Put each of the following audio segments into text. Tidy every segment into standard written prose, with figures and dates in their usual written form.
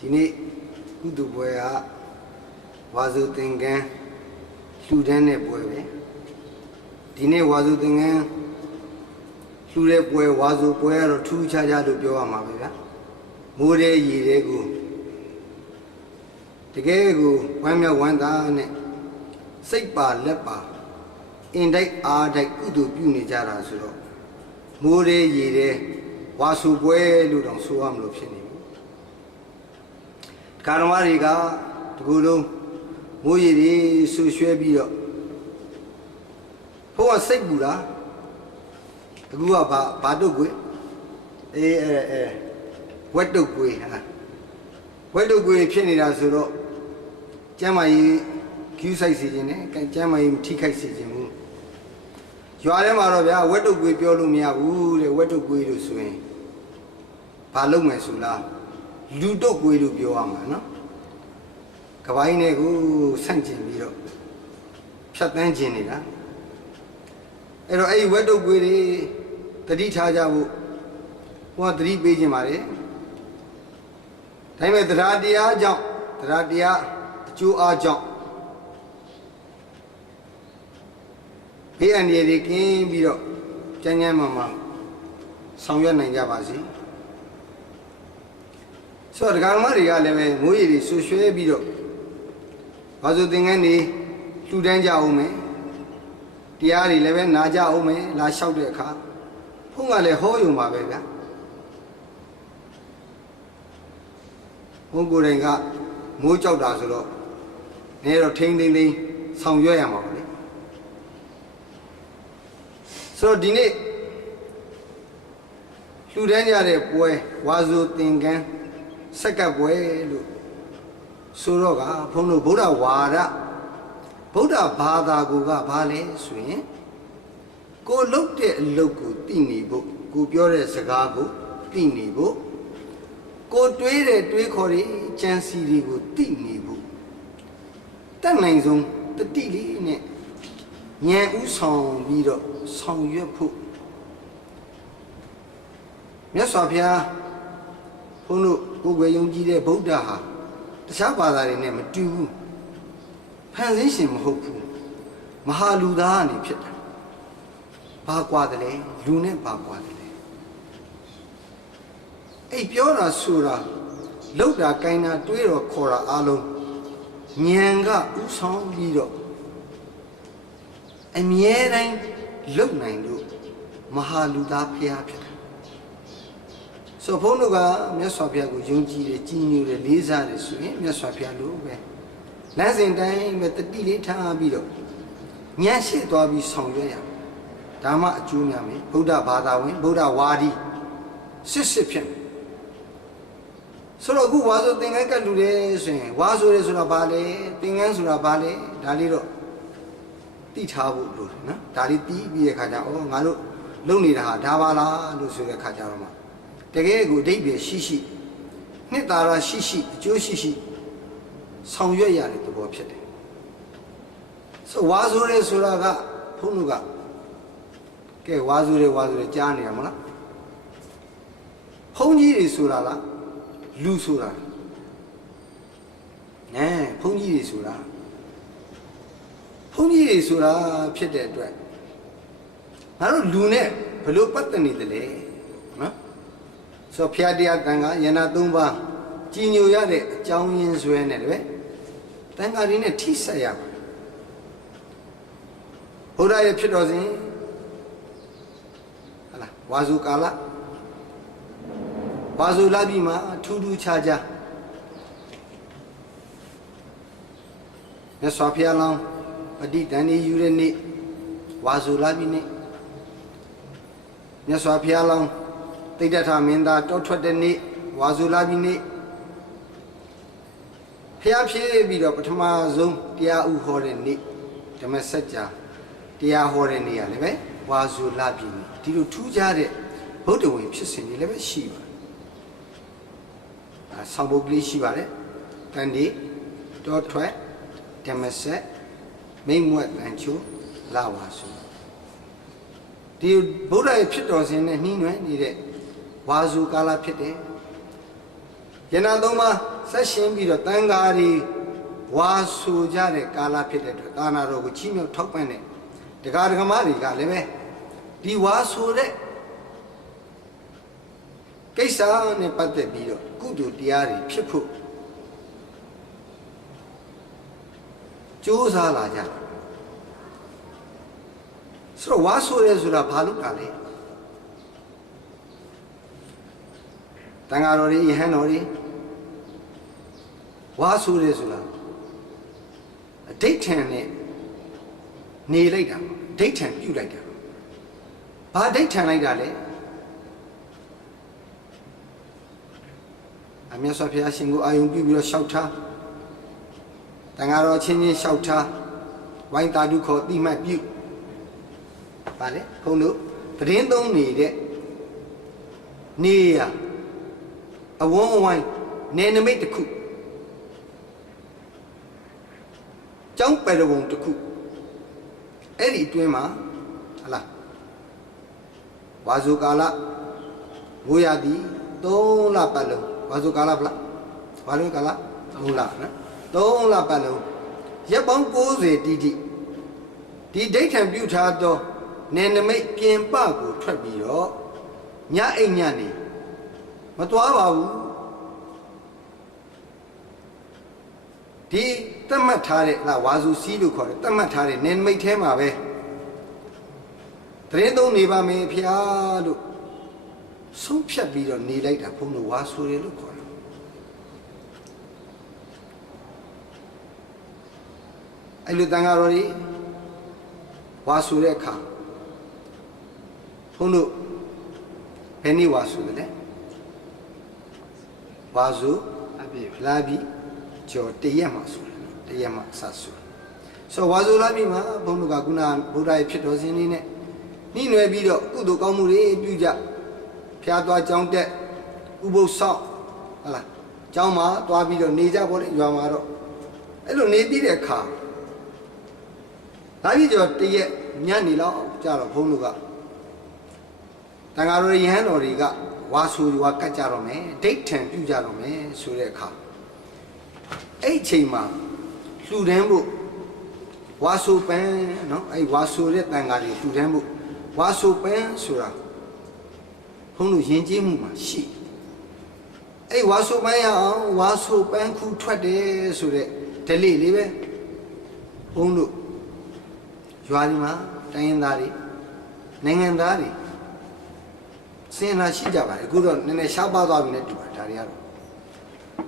ဒီနေ့ကုသိုလ်ပွဲကဝါစုသင်္ကန်းလှူဒန်းတဲ့ပွဲပဲဒီနေ့ဝါစုသင်္ကန်းလှူတဲ့ပွဲဝါစုပွဲကတော့ထူးခြားခြားလို့ပြောရမှာပဲဗျာမိုးတဲ့ရေတဲ့ကိုတကယ်ကိုဝမ်းမြောက်ဝမ်းသာနဲ့စိတ်ပါလက်ပါအင်တိုက်အားတိုက်ကုသိုလ်ပြုနေကြတာဆိုတော့မိုးတဲ့ရေတဲ့ဝါစုပွဲလို့တောင်ဆိုရမလို့ဖြစ်နေပြီကာရမတွေကဒီကုလုံးမိုးရေတွေဆူရွှဲပြီးတော့ဘုရားစိတ်ပူတာအခုကဘာတုတ်ကွေဝက်တုတ်ကွေဟာဝက်တုတ်ကွေဖြစ်နေတာဆိုတော့ကျမ်းမာရေးကျူးဆိုင်စီခြင်းနဲ့ကျမ်းမာရေးထိခိုက်စီခြင်းဘူးရွာထဲမှာတော့ဗျာဝက်တုတ်ကွေပြောလို့မရဘူးတဲ့ဝက်တုတ်ကွေလို့ဆိုရင်ဘာလုပ်မယ်ဆိုလားလူတုတ်ကွေလို့ပြောရမှာနော်ကပိုင်းနဲ့ကိုဆန့်ကျင်ပြီးတော့ဖြတ်တန်းခြင်းနေတာအဲ့တော့အဲ့ဒီဝက်တုတ်ကွေတွေတတိထားကြဖို့ဟိုကတတိပေးခြင်းပါလေဒါပေမဲ့တရားတရားကြောင့်တရားတရားအကျိုးအားကြောင့်ဘေးအန္တရာယ်တွေကင်းပြီးတော့ကျန်းကျန်းမာမာဆောင်ရွက်နိုင်ကြပါစေဆိုတော့ဒကာမတွေကလည်းပဲမိုးရေတွေဆူရွှဲပြီးတော့ဘာလို့သင်္ကန်းတွေလှူဒန်းကြအောင်မယ်တရားတွေလည်းပဲနာကြအောင်မယ်လာလျှောက်တဲ့အခါဖုန်းကလည်းဟောယုံပါပဲဗျာဘုန်းကိုယ်တိုင်ကမိုးကြောက်တာဆိုတော့နေတော့ထိန်းသိမ်းဆောင်ရွက်ရမှာပါလေဆိုတော့ဒီနေ့လှူဒန်းကြတဲ့ပွဲဝါစုသင်္ကန်းစက္ကပ်ပွဲလို့ဆိုတော့ကဘုန်းတို့ဗုဒ္ဓဝါဒဗုဒ္ဓဘာသာကိုကဘာလဲဆိုရင်ကိုလုပ်တဲ့အလုပ်ကိုသိနေဖို့ကိုပြောတဲ့စကားကိုသိနေဖို့ကိုတွေးတဲ့တွေးခေါ်တဲ့ကြံစီတွေကိုသိနေဖို့တတ်နိုင်ဆုံးတတိလေးနဲ့ဉာဏ်ဥဆောင်ပြီးတော့ဆောင်ရွက်ဖို့မြတ်စွာဘုရားဘုန်းတို့ကိုယ်ွယ်ယုံကြည်တဲ့ဗုဒ္ဓဟာတခြားဘာသာတွေနဲ့မတူဘူးဖန်ဆင်းရှင်မဟုတ်ဘူးမဟာလူသားကနေဖြစ်တာဘာကွာတယ်လဲလူနဲ့ဘာကွာတယ်လဲအဲ့ပြောတာဆိုတာလောက်တာကိုင်းတာတွေးတော့ခေါ်တာအားလုံးဉာဏ်ကဥဆောင်ပြီးတော့အမြဲတမ်းလုံနိုင်လို့မဟာလူသားဖျားဖြစ်တယ်ဆိုဘုန်းတို့ကမြတ်စွာဘုရားကိုယုံကြည်တယ်ကြည်ညိုတယ်လေးစားတယ်ဆိုရင်မြတ်စွာဘုရားလိုပဲလမ်းစဉ်တိုင်းပဲတတိလေးထားပြီးတော့ဉာဏ်ရှိသွားပြီးဆောင်ရွက်ရဒါမှအကျိုးများမယ်ဗုဒ္ဓဘာသာဝင်ဗုဒ္ဓဝါဒီစစ်ဖြစ်မယ်ဆိုတော့အခုဝါဆိုသင်္ကန်းကတ်လူတယ်ဆိုရင်ဝါဆိုတယ်ဆိုတာဘာလဲသင်္ကန်းဆိုတာဘာလဲဒါလေးတော့သိထားဖို့လို့နော်ဒါလေးပြီးတဲ့ခါကျဩငါတို့လုံနေတာဟာဒါပါလားလို့ဆိုတဲ့ခါကျတော့မှတကယ်ကိုအဓိပ္ပာယ်ရှိနှစ်သာရရှိအကျိုးရှိဆောင်ရွက်ရတဲ့သဘောဖြစ်တယ်ဆိုဝါဆိုရဲဆိုတာကဘုန်းတို့ကကဲဝါဆိုရဲကြားနေရမလားဘုန်းကြီးတွေဆိုတာလားလူဆိုတာဘုန်းကြီးတွေဆိုတာဘုန်းကြီးတွေဆိုတာဖြစ်တဲ့အတွက်ငါတို့လူနဲ့ဘယ်လိုပတ်သက်နေတယ်လဲနော်ဆိုဖျားတရားတန်ခါယန္တာ၃ပါးကြီးညိုရတဲ့အကြောင်းရင်းဆွဲနဲ့တပည့်တန်ခါရင်းနဲ့ထိဆက်ရပါဘုရားရဲ့ဖြစ်တော်စဉ်ဟာလားဝါစုကာလဝါစုလာပြီမှာထူးထူးခြားခြားမြတ်စွာဘုရားလောင်းပဋိသန္ဓေယူတဲ့နေ့ဝါစုလာပြီနေ့မြတ်စွာဘုရားလောင်းတိဋ္ဌထမင်းသားတောထွက်တဲ့နေ့ဝါစုလာပြီနေ့ဖျားဖြည့်ပြီးတော့ပထမဆုံးတရားဥဟောတဲ့နေ့ဓမ္မစကြာတရားဟောတဲ့နေ့ရလည်းပဲဝါစုလာပြီနေ့ဒီလိုထူးခြားတဲ့ဗုဒ္ဓဝင်ဖြစ်စဉ်တွေလည်းပဲရှိပါတယ်ဆောင်ပုဒ်ကလေးရှိပါတယ်တန်ဒီတောထွက်ဓမ္မဆက်မိမ့်မွက်တန်ချိုလာဝါစုဒီဗုဒ္ဓရဲ့ဖြစ်တော်စဉ်နဲ့နှီးနွယ်နေတဲ့ဝါစုကာလဖြစ်တယ်ယန္တာသုံးပါး ဆက်ရှင်ပြီးတော့တန်ဃာတွေဝါဆိုကြတဲ့ကာလဖြစ်တဲ့အတွက်သာနာတော်ကိုချီးမြှောက်ထောက်ပံ့တဲ့တရားဓမ္မတွေကလည်းပဲဒီဝါဆိုတဲ့ကိစ္စနဲ့ပတ်သက်ပြီးတော့ကုသိုလ်တရားတွေဖြစ်ဖို့ကြိုးစားလာကြတယ်ဆိုတော့ဝါဆိုရဲဆိုတာဘာလို့တာလဲတန်ဃာတော်တွေယဟန်တော်တွေဝါဆိုရဲဆိုတာအဋိဋ္ဌံနဲ့နေလိုက်တာဒိဋ္ဌံပြုလိုက်တာဘာဒိဋ္ဌံလိုက်တာလဲအမြတ်စွာဘုရားရှင်ကိုအာယုံပြုပြီးတော့လျှောက်ထားတန်ဃာတော်ချင်းချင်းလျှောက်ထားဝိုင်းတာဓုခေါ်တိမှတ်ပြုဗါလေဘုန်းတို့တရင်သုံးနေတဲ့နေရအဝန်းအဝိုင်းနေနမိတ်တစ်ခုကျောင်းပယ်တော်တစ်ခုအဲ့ဒီအတွင်းမှာဟလားဝါဇုကာလဝိရတိ3လပတ်လုံးဝါဇုကာလဗလားဝါဇုကာလ3လနော်3လပတ်လုံးရက်ပေါင်း90တိတိဒီဒိဋ္ဌံပြုထားသောနေနမိတ်ပြင်ပကိုထွက်ပြီးတော့ညအိမ်ညနေမသွားပါဘူးဒီတတ်မှတ်ထားတဲ့ဝါဇုစီးလို့ခေါ်တယ်တတ်မှတ်ထားတဲ့နေနမိတ်ထဲမှာပဲတရင်သုံးနေပါမယ်ဖျားလို့ဆုံးဖြတ်ပြီးတော့နေလိုက်တာဘုန်းတော်ဝါဆိုရလို့ခေါ်တယ်အဲ့လိုတန်ဃာတော်ကြီးဝါဆိုတဲ့အခါဘုန်းတို့ဘယ်နည်းဝါဆိုတယ်လဲဝါဆိုလာပြီးကျော်တရက်မှဆိုတယ်တရက်မှစဆိုဝါဆိုလာပြီးမှဘုန်းတို့ကခုနဗုဒ္ဓရဲ့ဖြစ်တော်စဉ်လေးနဲ့နှိမ့်နွယ်ပြီးတော့ကုသိုလ်ကောင်းမှုတွေပြုကြဖျားသွားကြောင်းတက်ဥပုသ်ဆောင်ဟုတ်လားကျောင်းမှာသွားပြီးတော့နေကြပေါ့လေရွာမှာတော့အဲ့လိုနေပြီးတဲ့အခါဒါပြီးကျော်တရက်ညနေလောက်ကြာတော့ဘုန်းတို့ကတန်ဃာတော်ရဟန်းတော်တွေကဝါဆိုရွာကတ်ကြတော့မယ်ဒိဋ္ဌံပြုကြတော့မယ်ဆိုတဲ့အခါအဲ့အချိန်မှာလှူဒန်းဖို့ဝါဆိုပန်းနော်အဲ့ဝါဆိုတဲ့တန်ဃာတွေလှူဒန်းဖို့ဝါဆိုပန်းဆိုတာဘုန်းတို့ယဉ်ကျေးမှုမှာရှိအဲ့ဝါဆိုပန်းရအောင်ဝါဆိုပန်းခုထွက်တယ်ဆိုတဲ့ဓလေ့လေးပဲဘုန်းတို့ရွာဒီမှာတိုင်းရင်းသားတွေနိုင်ငံသားတွေစင်လာရှိကြပါတယ်အခုတော့နည်းနည်းရှားပါသွားပြီနဲ့တူပါတယ်ဒါတွေကတော့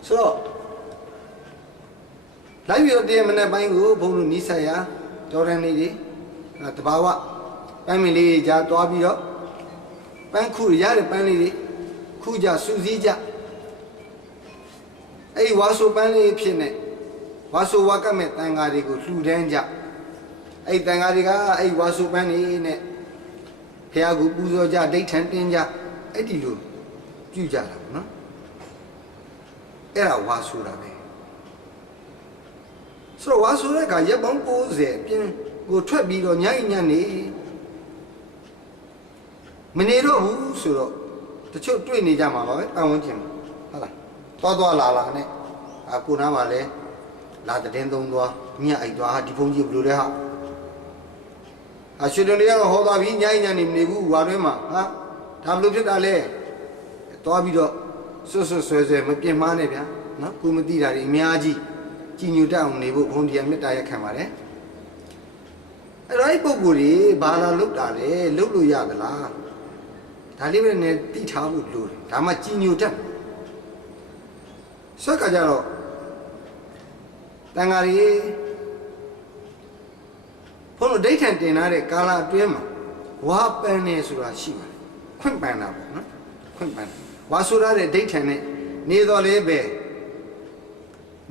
ဆိုတော့လိုက်ပြီးတော့တရမနေ့ပိုင်းကိုဘုန်းတို့နီးစပ်ရာတော်ရန်လေးတွေတဘာဝပန်းမင်းလေးတွေကြားသွားပြီးတော့ပန်းခုရတဲ့ပန်းလေးတွေခုကြစူးစီးကြအဲ့ဝါဆိုပန်းလေးဖြစ်နေဝါဆိုဝါကမဲ့တန်ဃာတွေကိုလှူဒန်းကြအဲ့တန်ဃာတွေကအဲ့ဝါဆိုပန်းလေးနဲ့ဘုရားကိုပူဇော်ကြဒိဋ္ဌံတင်ကြအဲ့ဒီလိုပြုကြတာပေါ့နော်အဲ့ဒါဝါဆိုတာပဲဆိုတော့ဝါဆိုတဲ့အခါရက်ပေါင်း90အပြင်ကိုထွက်ပြီးတော့ညနေမနေတော့ဘူးဆိုတော့တချို့တွေ့နေကြမှာပါပဲပတ်ဝန်းကျင်မှာဟုတ်လားသွားလာနဲ့ကိုနားမှာလဲလာတဲ့သုံးသွားညအိတ်သွားဟာဒီဖုန်းကြီးဘယ်လိုလဲဟာရွှေတုံလေးကတော့ဟောသွားပြီးညနေမနေဘူးဝါတွင်းမှာဟာဒါဘယ်လိုဖြစ်တာလဲသွားပြီးတော့ဆွဲမပြင်းမားနဲ့ဗျာနော်ကိုမသိတာတွေအများကြီးကြည်ညိုတတ်အောင်နေဖို့ဘုန်းကြီးကမေတ္တာရက်ခံပါတယ်အဲ့တော့အဲ့ပုဂ္ဂိုလ်တွေဘာလာလုပ်တာလဲလုပ်လို့ရသလားဒါလေးပဲနဲ့သိထားဖို့လိုတယ်ဒါမှကြည်ညိုတတ်ဆွဲကကြတော့တန်ဃာတွေဘုန်းတော်ဒိဋ္ဌံတင်ထားတဲ့ကာလအတွင်းမှာဝါပန်းနေဆိုတာရှိပါတယ်ခွင့်ပန်တာပေါ့နော်ခွင့်ပန်ဝါဆိုရတဲ့ဒိဋ္ဌံနဲ့နေတော်လေးပဲ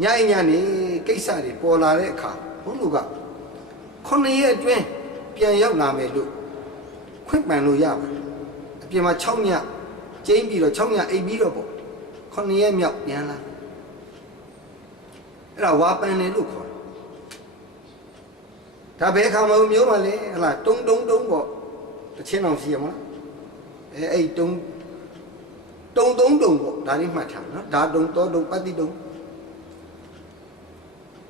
ညနေကိစ္စတွေပေါ်လာတဲ့အခါဘုန်းတော်က9ရက်အတွင်းပြန်ရောက်လာမယ်လို့ခွင့်ပန်လို့ရပါတယ်အပြင်မှာ6ညကျင်းပြီးတော့6ညအိပ်ပြီးတော့ပေါ့9ရက်မြောက်ပြန်လာအဲ့ဒါဝါပန်နေလို့ခေါ်ဒါဘယ်အခါမှမျိုးမှလဲဟလာတုံပေါ့တစ်ချင်းအောင်ရှိရမလားအဲ့တုံပေါ့ဒါလေးမှတ်ထားနော်ဒါတုံတော့ပတ္တိတုံ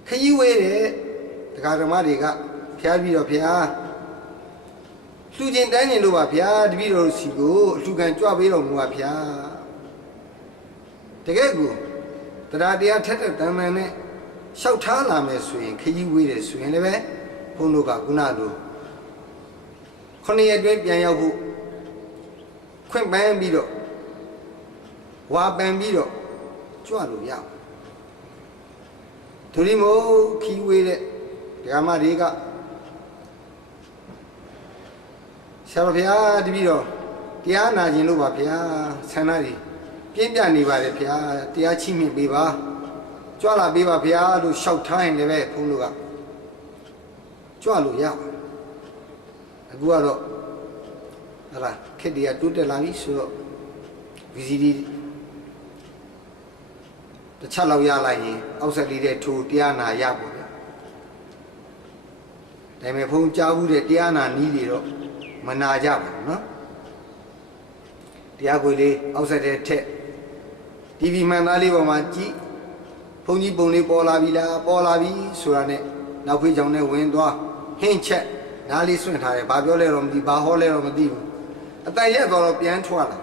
ခကြီးဝေးတဲ့တရားဓမ္မတွေကဖျားပြီးတော့ဖျားလှူခြင်းတန်းခြင်းလို့ပါဗျာတပည့်တော်စီကိုအလှူခံကြွပေးတော်မူပါဗျာတကယ်ကိုတရားတရားထက်တဲ့တန်တန်နဲ့လျှောက်ထားလာမယ်ဆိုရင်ခကြီးဝေးတယ်ဆိုရင်လည်းပဲဘုန်းတို့ကခုနလို9 ရက်တွင်းပြန်ရောက်ဖို့ခွင့်ပန်းပြီးတော့ဝါပန်ပြီးတော့ကြွလို့ရဒုရိမို့ခီးဝေးတဲ့ဓမ္မတွေကဆရာတော်ဘုရားတပည့်တော်တရားနာခြင်းလို့ပါဗျာဆန္ဒတွေပြင်းပြနေပါတယ်ဗျာတရားချိမြင့်ပေးပါကြွလာပေးပါဗျာလို့လျှောက်ထားရင်လည်းပဲဘုန်းတို့ကကြွလို့ရအခုကတော့ဟာလားခက်တရားတိုးတက်လာပြီဆိုတော့ဗီစီဒီတစ်ချက်လောက်ရလိုက်ရင်အောက်ဆက်လေးတဲ့ထိုးတရားနာရပါဗျာဒါပေမဲ့ဘုန်းကြားဘူးတဲ့တရားနာနည်းတွေတော့မနာကြဘူးနော်တရားခွေလေးအောက်ဆက်တဲ့ထက်တီဗီမှန်သားလေးပေါ်မှာကြည့်ဘုန်းကြီးပုံလေးပေါ်လာပြီလားပေါ်လာပြီဆိုတာနဲ့နောက်ဖေးချောင်းနဲ့ဝင်သွားဟင်းချက်နားလေးစွန့်ထားတယ်ဘာပြောလဲတော့မသိဘာဟောလဲတော့မသိဘူးအတန်ရက်တော့ပြန်ထွက်လာ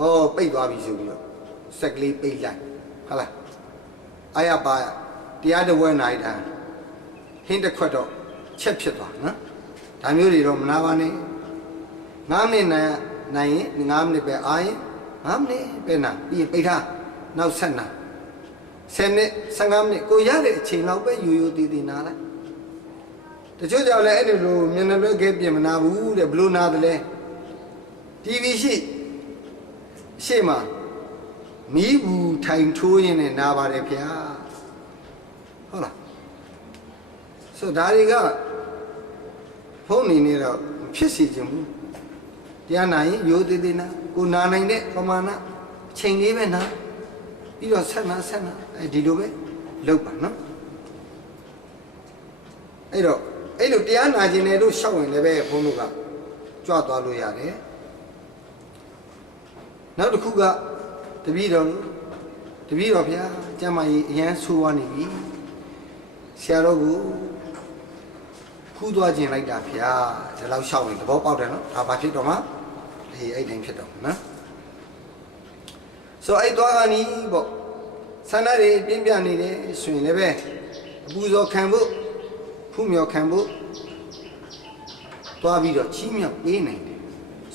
ဩပိတ်သွားပြီဆိုပြီးတော့ဆက်ကလေးပိတ်လိုက်ဟုတ်လားအာရပါတရားတဝဲနိုင်တာဟင်းတစ်ခွက်တော့ချက်ဖြစ်သွားနော်ဒါမျိုးတွေတော့မနာပါနဲ့9 မိနစ်နိုင်ရင်9 မိနစ်ပဲအာရင်9 မိနစ်ပဲနာပြီးပိတ်ထားနောက်ဆက်နာ10 မိနစ်15 မိနစ်ကိုရတဲ့အချိန်လောက်ပဲယူတည်နာလိုက်တချို့ကြောင့်လည်းအဲ့ဒီလိုမျက်နှာလွဲခဲ့ပြင်မနာဘူးတဲ့ဘလို့နာတယ်လဲ TV ရှေ့မှာမီးဘူးထိုင်ထိုးရင်းနဲ့နာပါတယ်ဗျာဟုတ်လားဆိုဒါတွေကဖုန်းနေနေတော့ဖြစ်စီခြင်းဘူးတရားနာရင်ရိုးသေးသေးနာကိုနာနိုင်တဲ့ပမာဏအချိန်လေးပဲနာပြီးတော့ဆက်နာအဲဒီလိုပဲလုပ်ပါနော်အဲ့တော့အဲ့လိုတရားနာခြင်းနဲ့လို့ရှောက်ရင်လည်းပဲဘုန်းတို့ကကြွသွားလို့ရတယ်နောက်တစ်ခုကတပည့်တော်ဗျာကျမ်းမာရေးအရန်ဆိုးသွားနေပြီဆရာတော်ကိုခူးသွားခြင်းလိုက်တာဗျာဒီလောက်ရှောက်ရင်သဘောပေါက်တယ်နော်ဒါဘာဖြစ်တော့မှအဲ့တိုင်းဖြစ်တော့နော်ဆိုအဲ့သွားကနီးပေါ့ဆန္ဒတွေပြင်းပြနေတယ်ဆိုရင်လည်းပဲအပူဇော်ခံဖို့ဖူးမြော်ခံဖို့သွားပြီးတော့ချီးမြှောက်ပေးနိုင်တယ်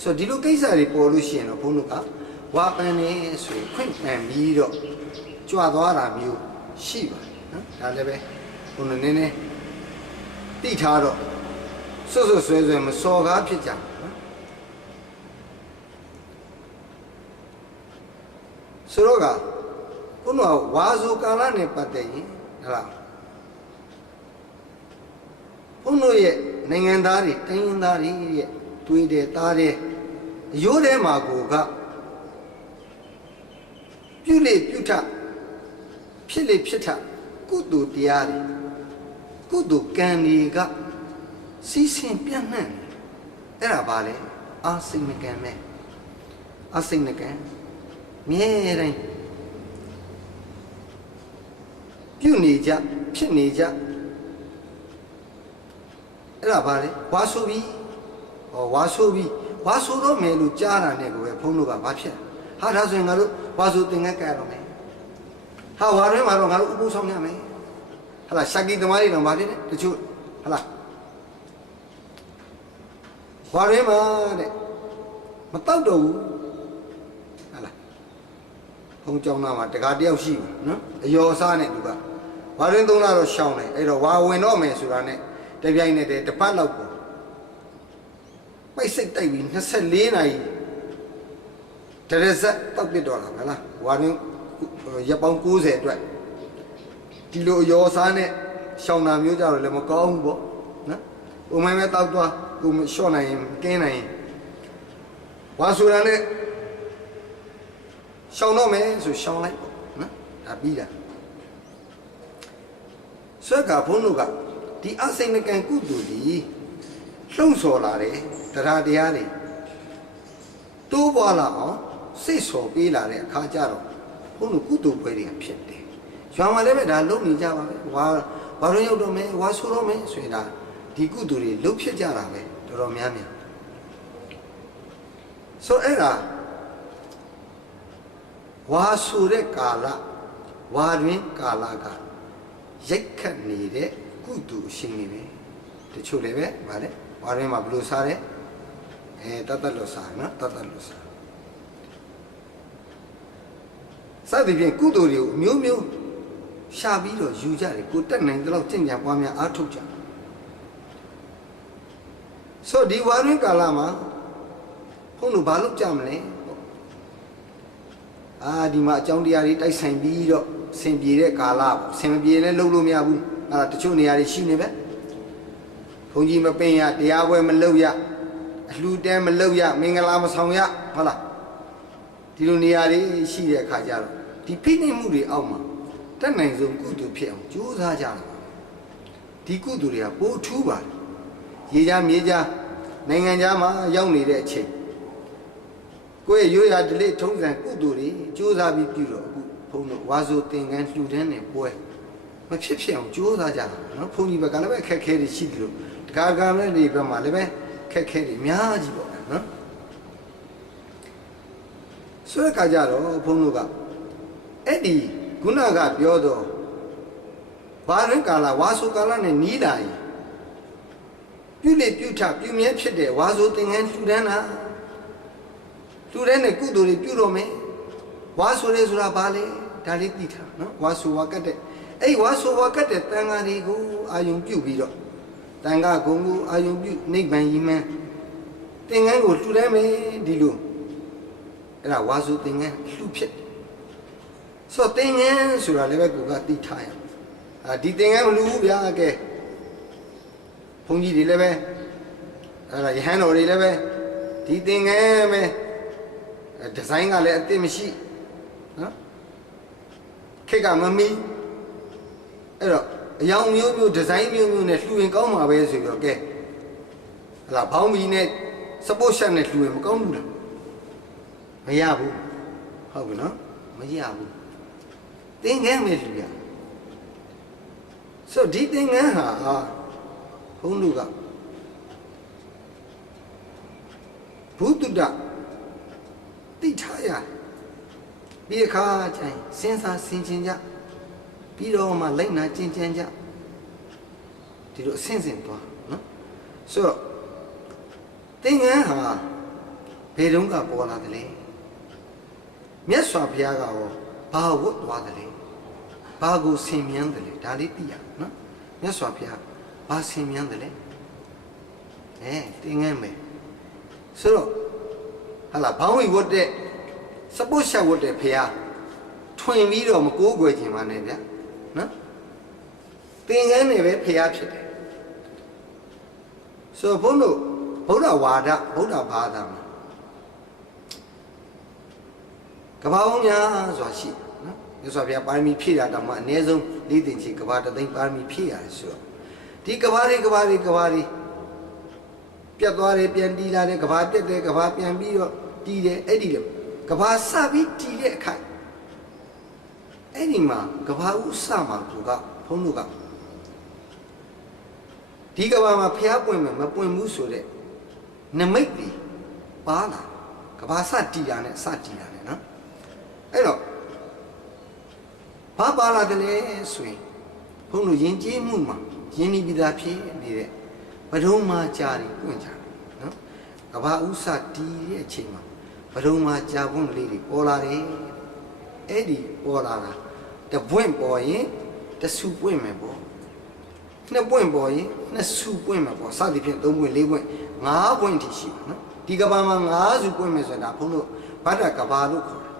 ဆိုတော့ဒီလိုကိစ္စတွေပေါ်လို့ရှိရင်တော့ဘုန်းတို့ကဝါပန်နေဆိုရင်ခွင့်ပန်ပြီးတော့ကြွသွားတာမျိုးရှိပါတယ်နော်ဒါလည်းပဲဘုန်းတို့နည်းနည်းတိထားတော့ဆွတ်ဆွဲမစော်ကားဖြစ်ကြနော်ဆိုတော့ကဘုန်းတို့ဝါဆိုကာလနဲ့ပတ်သက်ရင်ဟုတ်လားဘုန်းတို့ရဲ့နိုင်ငံသားတွေတိုင်းရင်းသားတွေရဲ့တွေးတယ်သားတယ်အရိုးထဲမှာကိုကပြုလေပြုထဖြစ်လေဖြစ်ထကုသိုလ်တရားတွေကုသိုလ်ကံတွေကစီးဆင်းပြန့်နှံ့အဲ့ဒါပါလေအာစိတ်မကံမဲ့အာစိတ်မကံမြဲတိုင်းပြုနေကြဖြစ်နေကြအဲ့ဒါပါလေဝါဆိုပြီးဝါဆိုတော့မယ်လို့ကြားတာနဲ့ကိုပဲဘုန်းတို့ကဘာဖြစ်ဟာဒါဆိုရင်ငါတို့ဝါဆိုသင်္ကန်းကဲရတော့မယ်ဟာဝါရဲမှာတော့ငါတို့ဥပုသ်ဆောင်ရမယ်ဟာလားရှက်ကီသမားတွေတော့ဘာဖြစ်လဲတချို့ဟာလားဝါရဲမှာတဲ့မတောက်တော့ဘူးဟာလားဘုံကြောင်းသားမှာတကားတယောက်ရှိဘူးနော်အယောအစားနဲ့သူကဝါရင်းသုံးလာတော့ရှောင်းတယ်အဲ့တော့ဝါဝင်တော့မယ်ဆိုတာနဲ့တပြိုင်နဲ့တည်းတစ်ပတ်လောက်ကိုပိုက်စိတ်တိုက်ပြီး24နာရီတရဇက်တောက်ပြတော့တာမလားဝါရင်းရက်ပေါင်း90အတွက်ဒီလိုရောစားနဲ့ရှောင်းတာမျိုးကြတော့လည်းမကောင်းဘူးပေါ့နော်ပုံမှန်ပဲတောက်သွားကိုမလျှော့နိုင်ရင်ကင်းနိုင်ရင်ဝါဆိုတာနဲ့ရှောင်းတော့မယ်ဆိုရှောင်းလိုက်ပေါ့နော်ဒါပြီးတာဆွဲကဘုန်းတို့ကဒီအစိမ့်နကံကုသိုလ်ဒီလှုံ့ဆော်လာတယ်တရားတရားတွေတိုးပွားလာအောင်စိတ်ဆော်ပေးလာတဲ့အခါကျတော့ဘုန်းတို့ကုသိုလ်ပွဲတွေဖြစ်တယ် ရွာမှာလည်းပဲဒါလုံနေကြပါပဲဝါတော့ရောက်တော့မယ်ဝါဆိုတော့မယ်ဆိုရင်ဒါဒီကုသိုလ်တွေလှုပ်ဖြစ်ကြတာပဲတော်တော်များများဆိုအဲ့ဒါဝါဆိုတဲ့ကာလဝါတွင်ကာလကရိုက်ခတ်နေတဲ့ကုသိုလ်အရှင်တွေပဲတချို့လည်းပဲဗါလဲဝါတွင်မှာဘယ်လိုစားလဲတတ်လို့စားနော်တတ်လို့စားစသဖြင့်ကုသိုလ်တွေကိုအမျိုးမျိုးရှာပြီးတော့ယူကြတယ်ကိုတက်နိုင်တဲ့လောက်ကြင်ကြံပွားများအားထုတ်ကြဆိုဒီဝါတွင်ကာလမှာဘုန်းတို့ဘာလုပ်ကြမလဲဒီမှာအကြောင်းတရားတွေတိုက်ဆိုင်ပြီးတော့ဆင်ပြေတဲ့ကာလပေါ့ဆင်မပြေလည်းလုပ်လို့မရဘူးအဲ့ဒါတချို့နေရာတွေရှိနေပဲဘုန်းကြီးမပင်ရတရားပွဲမလုပ်ရအလှူတဲမလုပ်ရမင်္ဂလာမဆောင်ရဟုတ်လားဒီလိုနေရာတွေရှိတဲ့အခါကျတော့ဒီဖိနှိပ်မှုတွေအောက်မှာတက်နိုင်ဆုံးကုသိုလ်ဖြစ်အောင်ကြိုးစားကြတယ်ဒီကုသိုလ်တွေကပိုထူးပါတယ်ရေကြမြေကြနိုင်ငံခြားမှာရောက်နေတဲ့အချိန်ကိုယ့်ရဲ့ရိုးရာဓလေ့ထုံးစံကုသိုလ်တွေကြိုးစားပြီးပြုတော့အခုဘုန်းတော်ဝါဆိုသင်္ကန်းလှူဒန်းနေပွဲမဖြစ်ဖြစ်အောင်ကြိုးစားကြတာနော်ဘုန်းကြီးဘက်ကလည်းပဲအခက်ခဲတွေရှိတယ်လို့တခါကလည်းဒီဘက်မှာလည်းပဲခက်ခဲတွေအများကြီးပေါ့နော်ဆိုတဲ့အခါကျတော့ဘုန်းတော်ကအဲ့ဒီခုနကပြောတော့ဘာရင်ကာလဝါဆိုကာလနဲ့နီးလာရင်ပြုလေပြုထပြုမြဲဖြစ်တဲ့ဝါဆိုသင်္ကန်းလှူဒန်းတာလှူဒန်းတဲ့ကုသိုလ်တွေပြုတော့မယ်ဝါဆိုရဲဆိုတာဘာလဲဒါလေးသိထားနော်ဝါဆိုဝါကတ်တဲ့အဲ့ဝါဆိုဝါကတ်တဲ့တန်ဃာတွေကိုအာယုံပြုပြီးတော့တန်ဃာဂုံကိုအာယုံပြုနိဗ္ဗာန်ကြီးမှန်းသင်္ကန်းကိုလှူဒန်းမယ်ဒီလိုအဲ့ဒါဝါဆိုသင်္ကန်းလှူဖြစ်ဆိုသင်္ကန်းဆိုတာလည်းပဲကိုကသိထားရဒီသင်္ကန်းမလှူဘူးဗျာကဲဘုန်းကြီးတွေလည်းပဲအဲ့ဒါယဟန်တော်တွေလည်းပဲဒီသင်္ကန်းပဲဒီဇိုင်းကလည်းအသစ်မရှိနော်ခေတ်ကမမီအဲ့တော့အယောင်မျိုးမျိုးဒီဇိုင်းမျိုးမျိုးနဲ့လှူရင်ကောင်းမှာပဲဆိုပြီးတော့ကဲဟလာဘောင်းမီနဲ့စပို့ရှက်နဲ့လှူရင်မကောင်းဘူးလားမရဘူးဟုတ်ပြီနော်မရဘူးသင်္ကန်းပဲလှူရဆိုဒီသင်္ကန်းဟာဘုန်းလူကဘုဒ္ဓတိထားရဒီအခါကျရင်စဉ်းစားဆင်ခြင်ကြပြီးတော့မှလိုက်နာကျင့်ကြံကြဒီလိုအဆင့်ဆင့်သွားနော်ဆိုတော့သင်္ကန်းဟာဘယ်တုန်းကပေါ်လာတယ်လဲမြတ်စွာဘုရားကရောဘာဝတ်သွားတယ်လဲဘာကိုဆင်မြန်းတယ်လဲဒါလေးသိရနော်မြတ်စွာဘုရားဘာဆင်မြန်းတယ်လဲသင်္ကန်းပဲဆိုတော့ဟာလာဘောင်းဝီဝတ်တဲ့စပုတ်ဆက်ဝတ်တဲ့ဘုရားထွင်ပြီးတော့မကိုးကွယ်ခြင်းပါနဲ့ဗျာနော်သင်္ကန်းနဲ့ပဲဘုရားဖြစ်တယ်ဆိုဘုန်းတို့ဗုဒ္ဓဝါဒဗုဒ္ဓဘာသာမှာကဘာပေါင်းများစွာရှိနော်မြတ်စွာဘုရားပါရမီဖြည့်တာတောင်မှအနည်းဆုံး၄သိန်းချီကဘာတသိန်းပါရမီဖြည့်ရတယ်ဆိုတော့ဒီကဘာတွေပြတ်သွားတယ်ပြန်တီးလာတယ်ကဘာပြတ်တယ်ကဘာပြန်ပြီးတော့တီးတယ်အဲ့ဒီလေကဘာစပြီးတီးတဲ့အခါအဲ့ဒီမှာကဘာဥစမှာသူကဘုန်းတို့ကဒီကဘာမှာဖျားပွင့်မယ်မပွင့်ဘူးဆိုတဲ့နမိတ်တွေပါလာကဘာစတီးတာနဲ့စတီးတာနဲ့နော်အဲ့တော့ဘာပါလာတယ်လဲဆိုရင်ဘုန်းတို့ယဉ်ကျေးမှုမှာယဉ်နီးပြီးသားဖြစ်နေတဲ့ဘဒုံမှာကြာပြီးပွင့်ကြတယ်နော်ကဘာဥစတီးတဲ့အချိန်မှာဘဒုံမှာကြာပွင့်လေးတွေပေါ်လာတယ်အဲ့ဒီပေါ်လာတာတပွင့်ပေါ်ရင်တဆူပွင့်မယ်ပေါ့နှစ်ပွင့်ပေါ်ရင်နှစ်ဆူပွင့်မယ်ပေါ့စသည်ဖြင့်၃ပွင့်၄ပွင့်၅ပွင့်ထိရှိတယ်နော်ဒီကဘာမှာ၅ဆူပွင့်မယ်ဆိုတာဘုန်းတို့ဗဒ္ဒကဘာလို့ခေါ်တယ်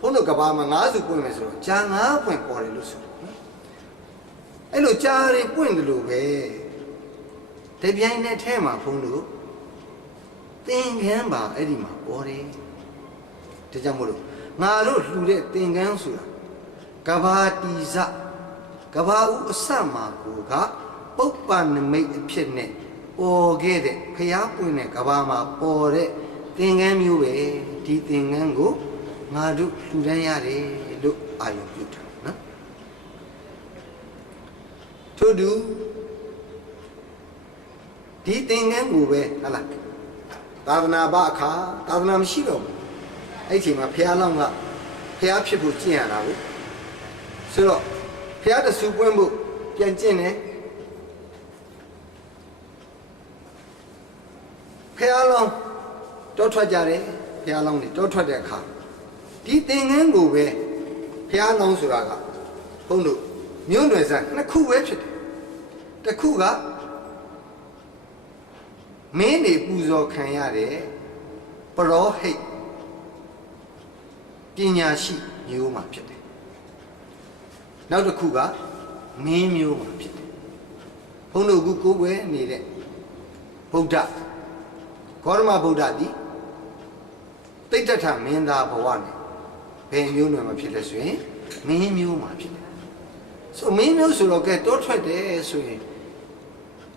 ဘုန်းတို့ကဘာမှာ၅ဆူပွင့်မယ်ဆိုတော့ကြာ၅ပွင့်ပေါ်တယ်လို့ဆိုတယ်နော်အဲ့လိုကြာတွေပွင့်တယ်လို့ပဲတပြိုင်နက်တည်းမှာဘုန်းတို့သင်္ကန်းပါအဲ့ဒီမှာပေါ်တယ်ဒါကြောင့်မို့လို့ငါတို့လှူတဲ့သင်္ကန်းဆိုတာကဘာတိဇကဘာဥအစမှာကိုကပုပ္ပနမိတ်အဖြစ်နဲ့ပေါ်ခဲ့တဲ့ဖျားပွင့်တဲ့ကဘာမှာပေါ်တဲ့သင်္ကန်းမျိုးပဲဒီသင်္ကန်းကိုငါတို့လှူဒန်းရတယ်လို့အာရုံပြုတာနော် ထို့တူဒီသင်္ကန်းကိုပဲဟလားသာသနာ့ဘအခါသာသနာမရှိတော့ဘူးအဲ့ဒီမှာဘုရားလောင်းကဘုရားဖြစ်ဖို့ကျင့်ရတာကိုဆိုတော့ဘုရားတဆူပွင့်ဖို့ပြန်ကျင့်တယ်ဘုရားလောင်းတောထွက်ကြတယ်ဘုရားလောင်းနေတောထွက်တဲ့အခါဒီသင်္ကန်းကိုပဲဘုရားလောင်းဆိုတာကဘုန်းတို့မြို့နယ်စံနှစ်ခုပဲဖြစ်တယ်တစ်ခုကမင်းနေပူဇော်ခံရတယ်ပရောဟိတ်ပညာရှိမျိုးမှာဖြစ်တယ်နောက်တစ်ခုကမင်းမျိုးမှာဖြစ်တယ်ဘုန်းတို့ကကိုယ်ွယ်နေတဲ့ဗုဒ္ဓဂေါရမဗုဒ္ဓသည်တိဋ္ဌထမင်းသားဘဝနဲ့ဘယ်မျိုးနွယ်မှာဖြစ်လဲဆိုရင်မင်းမျိုးမှာဖြစ်တယ်ဆိုမင်းမျိုးဆိုတော့ကဲတောထွက်တယ်ဆိုရင်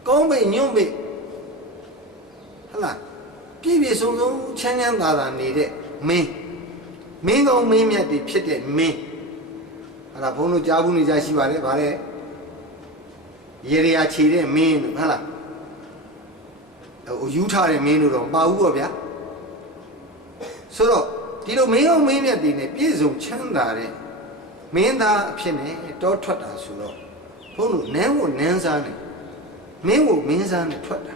ကောင်းမိတ်ညွန့်မိတ်ဟလာပြည့်ပြည့်စုံစုံချမ်းချမ်းသာသာနေတဲ့မင်းကောင်းမင်းမြတ်တွေဖြစ်တဲ့မင်းဟလာဘုန်းတို့ကြားဘူးနေကြရှိပါလေဗါလေရေရချီတဲ့မင်းတို့ဟလာယူထားတဲ့မင်းတို့တော့မပါဘူးပေါ့ဗျာဆိုတော့ဒီလိုမင်းကောင်းမင်းမြတ်တွေနဲ့ပြည့်စုံချမ်းသာတဲ့မင်းသားအဖြစ်နဲ့တောထွက်တာဆိုတော့ဘုန်းတို့နန်းကိုနန်းစားနဲ့မင်းကိုမင်းစားနဲ့ထွက်တာ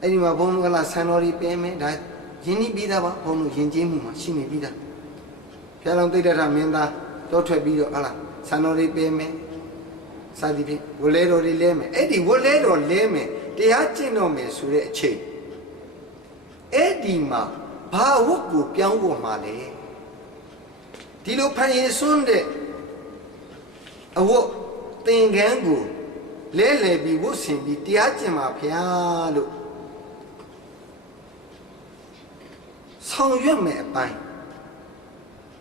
အဲ့ဒီမှာဘုန်းတော်ကလာဆန်တော်ကြီးပေးမယ်ဒါယဉ်နီးပြီးသားပါဘုန်းတို့ယဉ်ကျေးမှုမှာရှိနေပြီးသားဘုရားလုံးတိတ်တထမင်းသားတောထွက်ပြီးတော့ဟလာဆန်တော်ကြီးပေးမယ်စသည်ဖြင့်ဝလဲတော်ကြီးလဲမယ်အဲ့ဒီဝလဲတော်လဲမယ်တရားကျင့်တော်မယ်ဆိုတဲ့အချိန်အဲ့ဒီမှာဘာဝတ်ကိုပြောင်းဖို့မှာလဲဒီလိုဖန်ရည်စွန်းတဲ့အဝတ်သင်္ကန်းကိုလဲလှယ်ပြီးဝတ်ဆင်ပြီးတရားကျင့်ပါဖျားလို့ဆောင်ရွက်မယ်အပိုင်း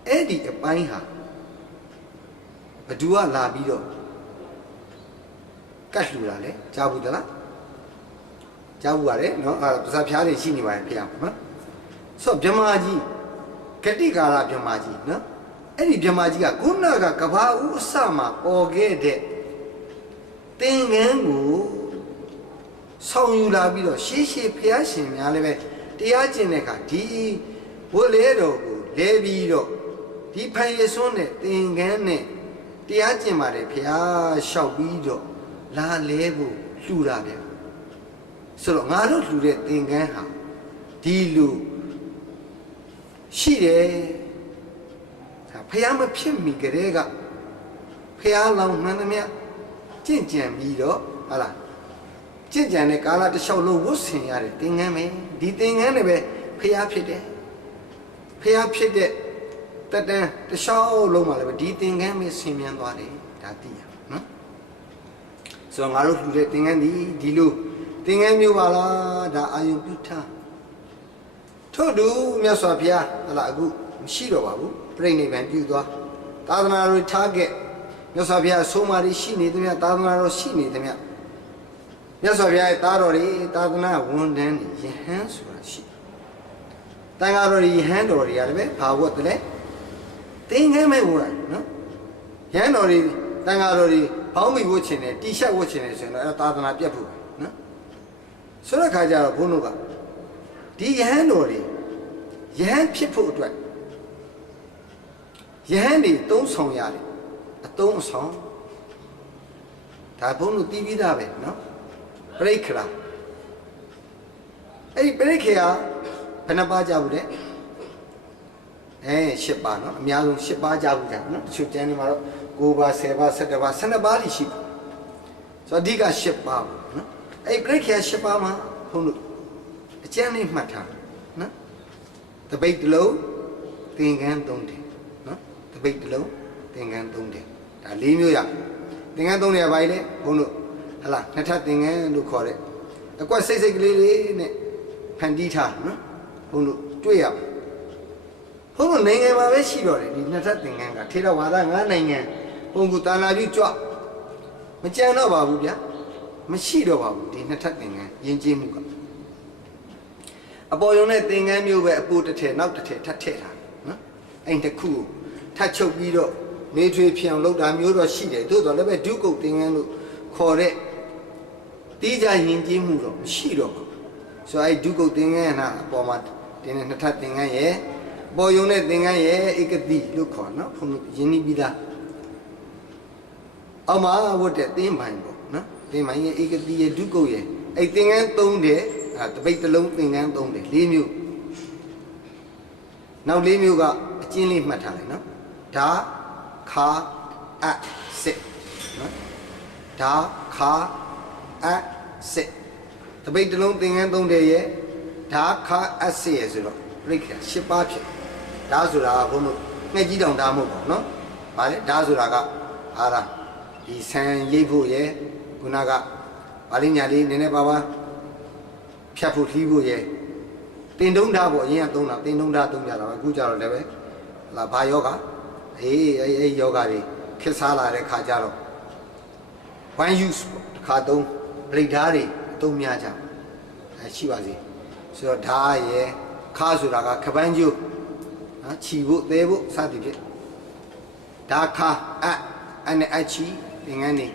အဲ့ဒီအပိုင်းဟာဘသူကလာပြီးတော့ကတ်လှူတာလေကြားဘူးသလားကြားဘူးရတယ်နော်ပါဇာဖျားတွေရှိနေပါတယ်ဖျားနော်ဆိုတော့မြမကြီးဂတိကာရမြမကြီးနော်အဲ့ဒီမြမကြီးကခုနကကဘာဦးအစမှာပေါ်ခဲ့တဲ့သင်္ကန်းကိုဆောင်ယူလာပြီးတော့ရှေးရှေးဖျားရှင်များလည်းပဲတရားကျင့်တဲ့အခါဒီဝတ်လဲတော်ကိုလဲပြီးတော့ဒီဖန်ရစွန်းတဲ့သင်္ကန်းနဲ့တရားကျင့်ပါတယ်ဖျားလျှောက်ပြီးတော့လာလဲဖို့လှူတာဗျဆိုတော့ငါတို့လှူတဲ့သင်္ကန်းဟာဒီလူရှိတယ်ဖျားမဖြစ်မီကလေးကဖျားလောင်မှန်သမျှကြင့်ကြံပြီးတော့ဟာလားကြင့်ကြံတဲ့ကာလတစ်လျှောက်လုံးဝတ်ဆင်ရတဲ့သင်္ကန်းပဲဒီသင်္ကန်းနဲ့ပဲဖျားဖြစ်တယ်ဖျားဖြစ်တဲ့တတန်းတစ်လျှောက်လုံးမှာလည်းပဲဒီသင်္ကန်းပဲဆင်မြန်းသွားတယ်ဒါသိရနော်ဆိုတော့ငါတို့လှူတဲ့သင်္ကန်းဒီလိုသင်္ကန်းမျိုးပါလားဒါအာယုံပြုထားထို့တူမြတ်စွာဘုရားဟလာအခုမရှိတော့ပါဘူးပြိဋိဘံပြုသွားသာသနာတော်ထားခဲ့မြတ်စွာဘုရားအဆုံးအမတွေရှိနေသမျှသာသနာတော်ရှိနေသမျှမြတ်စွာဘုရားရဲ့သားတော်တွေသာသနာဝန်ထမ်းတွေယဟန်ဆိုတာရှိတန်ဃာတော်တွေယဟန်တော်တွေကလည်းပဲဘာဝတ်တယ်လဲသင်္ကန်းမဲ့ဝတ်ရတယ်နော်ယဟန်တော်တွေတန်ဃာတော်တွေဘောင်းမီဝတ်ချင်တယ်တီရှပ်ဝတ်ချင်တယ်ဆိုရင်တော့အဲသာသနာပြတ်ဖို့နော်ဆိုတဲ့ခါကျတော့ဘုန်းတို့ကဒီယဟန်တော်တွေယဟန်ဖြစ်ဖို့အတွက်ယဟန်တွေသုံးဆောင်ရတယ်အသုံးအဆောင်ဒါဘုန်းတို့သိပြီးသားပဲနော်ပရိခရာအဲ့ဒီပရိခရာဘယ်နှပါးကြဘူးလဲ10ပါးနော်အများဆုံး10ပါးကြဘူးကြနော်တချို့ကျမ်းတွေမှာတော့9ပါး10ပါး17ပါး12ပါးရှိတယ်ဆိုတော့အဓိက10ပါးပေါ့နော်အဲ့ဒီပရိခရာ10ပါးမှာဘုန်းတို့အကျမ်းလေးမှတ်ထားနော်တပိတ်တစ်လုံးသင်္ကန်း3တယ်နော်တပိတ်တစ်လုံးသင်္ကန်း3တယ်ဒါ၄မျိုးရသင်္ကန်း3တယ်ပါလေဘုန်းတို့ဟလာနှစ်ထပ်သင်္ကန်းလို့ခေါ်တဲ့အကွက်စိတ်ကလေးလေးနဲ့ဖန်တီးထားနော်ဘုန်းတို့တွေ့ရဘုန်းတို့နိုင်ငံမှာပဲရှိတော့တယ်ဒီနှစ်ထပ်သင်္ကန်းကထေရဝါဒ9နိုင်ငံဘုန်းကတာနာပြုကြွမကြံတော့ပါဘူးဗျာမရှိတော့ပါဘူးဒီနှစ်ထပ်သင်္ကန်းယဉ်ကျေးမှုကအပေါ်ယုံတဲ့သင်္ကန်းမျိုးပဲအပူတစ်ထည်နောက်တစ်ထည်ထပ်ထည့်ထားနော်အဲ့တစ်ခုထပ်ချုပ်ပြီးတော့ နေထွေဖြစ်အောင်လုပ်တာမျိုးတော့ရှိတယ်သို့တော်လည်းပဲဒုက္ကုတ်သင်္ကန်းလို့ခေါ်တဲ့တိကျယဉ်ကျေးမှုတော့မရှိတော့ဘူးဆိုတော့ဒုက္ကုတ်သင်္ကန်းဟာအပေါ်မှာတင်းတဲ့နှစ်ထပ်သင်္ကန်းရဲ့ပေါ်ယုံတဲ့သင်္ကန်းရဲ့ဧကတိလို့ခေါ်နော်ဘုန်းကြီးယဉ်နီးပြီးသားအောက်မှာဝတ်တဲ့သင်္ပိုင်ပေါ့နော်သင်္ပိုင်ရဲ့ဧကတိရဲ့ဒုက္ကုတ်ရဲ့အဲ့သင်္ကန်းသုံးတဲ့တပိတ်တစ်လုံးသင်္ကန်းသုံးတယ်၄မျိုးနောက်၄မျိုးကအကျဉ်းလေးမှတ်ထားလိုက်နော်ဓာခါအစစ်နော်ဓာခါအစစ်တပိတ်တစ်လုံးသင်္ကန်းသုံးတယ်ရဲ့ဓာခါအစစ်ရဲ့ဆိုတော့ပြိခါ၈ပါးဖြစ်ဓာဆိုတာကဘုန်းတို့ငှက်ကြီးတောင်ဓာမဟုတ်ပါဘူးနော်ဗါလေဓာဆိုတာကဟာလားဒီဆန်ရိပ်ဖို့ရဲ့ခုနကဗာလိညာလေးနည်းနည်းပါးပါးဖြတ်ဖို့လှီးဖို့ရဲ့တင်တုံးဓာပေါ့အရင်ကသုံးတာတင်တုံးဓာသုံးကြတာပဲအခုကျတော့လည်းပဲလာဘာယောဂအေးယောဂတွေခက်စားလာတဲ့ခါကျတော့ one use တစ်ခါသုံးပလိတ်ဓာတွေအသုံးများကြရှိပါစေဆိုတော့ဓာရဲ့ခါဆိုတာကခပန်းကျိုးနော်ခြီဖို့သဲဖို့စသည်ဖြင့်ဓာခါအဲ့နဲ့အချီသင်္ကန်းနေ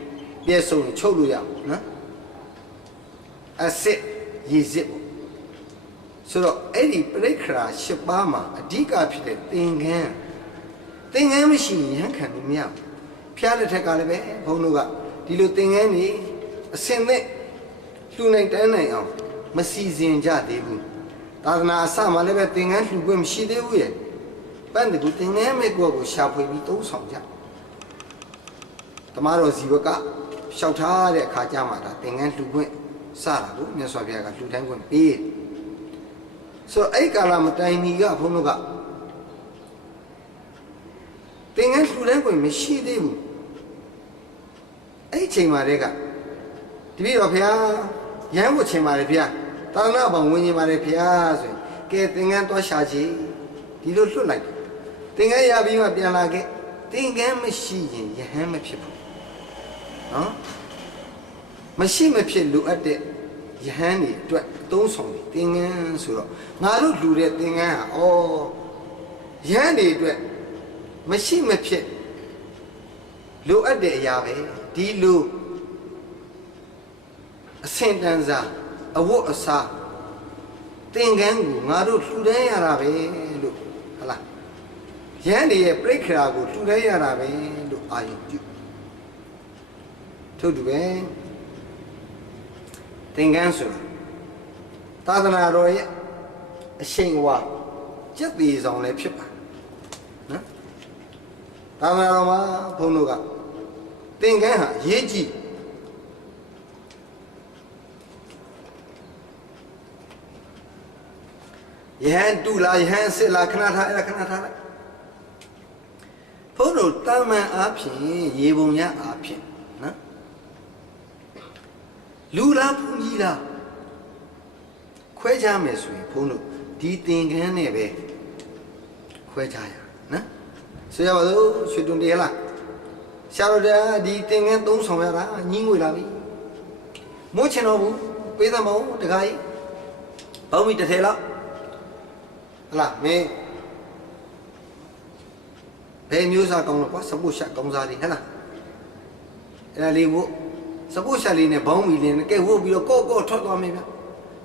ပြည့်စုံချုပ်လို့ရအောင်နော်အစစ်ရည်စစ်ပေါ့ဆိုတော့အဲ့ဒီပရိက္ခရာ၈ပါးမှာအဓိကဖြစ်တဲ့သင်္ကန်းမရှိရင်ရဟန်းခံလို့မရဘူးဖျားလက်ထက်ကလည်းပဲဘုန်းတို့ကဒီလိုသင်္ကန်းနေအစင်နဲ့လှူနိုင်တန်းနိုင်အောင်မစီစဉ်ကြသေးဘူးသာသနာအစမှာလည်းပဲသင်္ကန်းလှူခွင့်မရှိသေးဘူးရဲ့ပန်းတူသင်္ကန်းမဲ့ကိုရှာဖွေပြီးသုံးဆောင်ကြတမတော်ဇီဝကလျှောက်ထားတဲ့အခါကျမှဒါသင်္ကန်းလှူခွင့်စတာကိုမြတ်စွာဘုရားကလှူဒန်းခွင့်ပေးဆိုတော့အဲ့ကာလမတိုင်မီကဘုန်းတို့ကသင်္ကန်းလှူဒန်းခွင့်မရှိသေးဘူးအဲ့ချိန်မှာတည်းကတပည့်တော်ဘုရားရဟန်းကိုချိန်ပါတယ်ဘုရားသာသနာ့ဘောင်ဝင်ရင်ပါတယ်ဘုရားဆိုရင်ကဲသင်္ကန်းသွားရှာချေဒီလိုလွတ်လိုက်သင်္ကန်းရပြီးမှပြန်လာခဲ့သင်္ကန်းမရှိရင်ယဟန်မဖြစ်ဘူးနော်မရှိမဖြစ်လိုအပ်တဲ့ယဟန်တွေအတွက်သုံးဆောင်တယ်သင်္ကန်းဆိုတော့ငါတို့လူတဲ့သင်္ကန်းဟာယဟန်တွေအတွက်မရှိမဖြစ်လိုအပ်တဲ့အရာပဲဒီလိုအစင်တန်းစားအဝတ်အစားသင်္ကန်းကိုငါတို့လှူဒန်းရတာပဲလို့ဟုတ်လားယဟန်တွေရဲ့ပြိခရာကိုလှူဒန်းရတာပဲလို့အာရုံပြုထို့တူပဲသင်္ကန်းဆိုတာသာသနာတော်ရဲ့အရှိန်အဝါကျက်သေးဆောင်လည်းဖြစ်ပါနော်သာသနာတော်မှာဘုန်းတို့ကသင်္ကန်းဟာရေးကြည့်ယဟန်တူလာယဟန်စစ်လာခဏထားအဲ့ဒါခဏထားလိုက်ဘုန်းတို့တာမန်အားဖြင့်ရေပုံရအားဖြင့်နော်လူလားဘုန်းကြီးလားခွဲခြားမယ်ဆိုရင်ဘုန်းတို့ဒီသင်္ကန်းနဲ့ပဲခွဲခြားရနော်ဆိုရပါစို့ရွှေတွန်တရားလားရှာတော်တရားဒီသင်္ကန်းသုံးဆောင်ရတာညင်းငွေလာပြီမိုးချင်တော်ဘူးပေးသမောင်းတခါကြီးဘောင်းမီတစ်ထည်လောက်ဟလာမင်းဘယ်မျိုးစားကောင်းလို့ကွာစပုတ်ရှာကောင်းစားလေးဟဲ့လားအဲ့ဒါလေးဝတ်စပုတ်ရှာလေးနဲ့ဘောင်းမီလေးနဲ့ကဲဝတ်ပြီးတော့ကော့ထွက်သွားမယ်ဗျ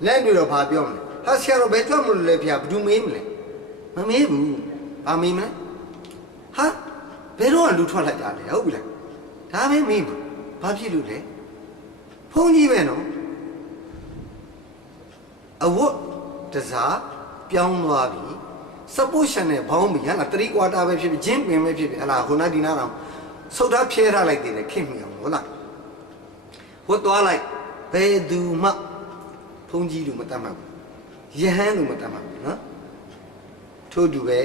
လက်တွေတော့ဘာပြောမလဲဟာဆရာတော်ဘယ်ထွက်မလို့လဲဗျဘယ်သူမေးမလဲမမေးဘူးဘာမေးမလဲဟာဘယ်တော့လူထွက်လိုက်တာလဲဟုတ်ပြီလားဒါပဲမေးဘူးဘာဖြစ်လို့လဲဖုန်းကြီးပဲနော်အဝတ်တစားပြောင်းသွားပြီစပုတ်ရှင်နဲ့ဘောင်းပြီဟလာ3 quarter ပဲဖြစ်ဖြစ်ဂျင်းပင်ပဲဖြစ်ဖြစ်ဟလာခုနဒီနာတော့ဆုတ်ထားဖြဲထားလိုက်သေးတယ်ခင်မိအောင်ဟုတ်လားဝတ်သွားလိုက်ဘယ်သူမှဖုန်းကြီးလို့မတတ်မှဘူးယဟန်လို့မတတ်မှဘူးနော်ထို့တူပဲ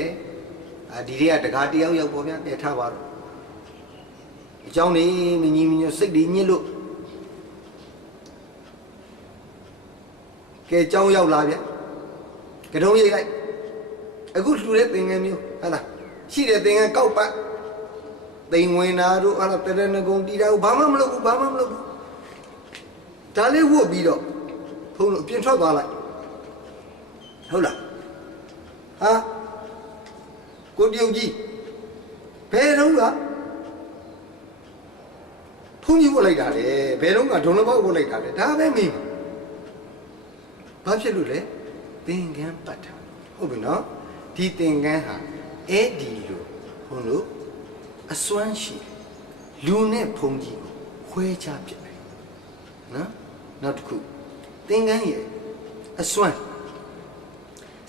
ဒီတွေကတကားတယောက်ရောက်ပေါ်ဗျာတည်ထားပါတော့အကြောင်းနေမညီမညွတ်စိတ်တွေညစ်လို့ကဲเจ้าရောက်လာဗျကတုံးရိတ်လိုက်အခုလှူတဲ့သင်္ကန်းမျိုးဟဲ့လားရှိတဲ့သင်္ကန်းကောက်ပတ်သိမ်ဝင်တာတို့အဲ့ဒါတရဏဂုံတီတာဘာမှမလုပ်ဘူးဘာမှမလုပ်ဘူးဒါလေးဝတ်ပြီးတော့ဖုန်းအပြင်ထွက်သွားလိုက်ဟုတ်လားဟာကိုတယောက်ကြီးဘယ်တော့က ုန်းကြီးဝတ်လိုက်တာလေဘယ်တော့ကဒုံလဘောက်ဝတ်လိုက်တာလေဒါပဲမင်းဘာဖြစ်လို့လဲသင်္ကန်းပတ်တာဟုတ်ပြီနော်ဒီသင်္ကန်းဟာအဲ့ဒီလိုဘုန်းတို့အစွမ်းရှိလူနဲ့ဘုန်းကြီးကိုခွဲခြားပြတယ်နော်နောက်တစ်ခုသင်္ကန်းရဲ့အစွမ်း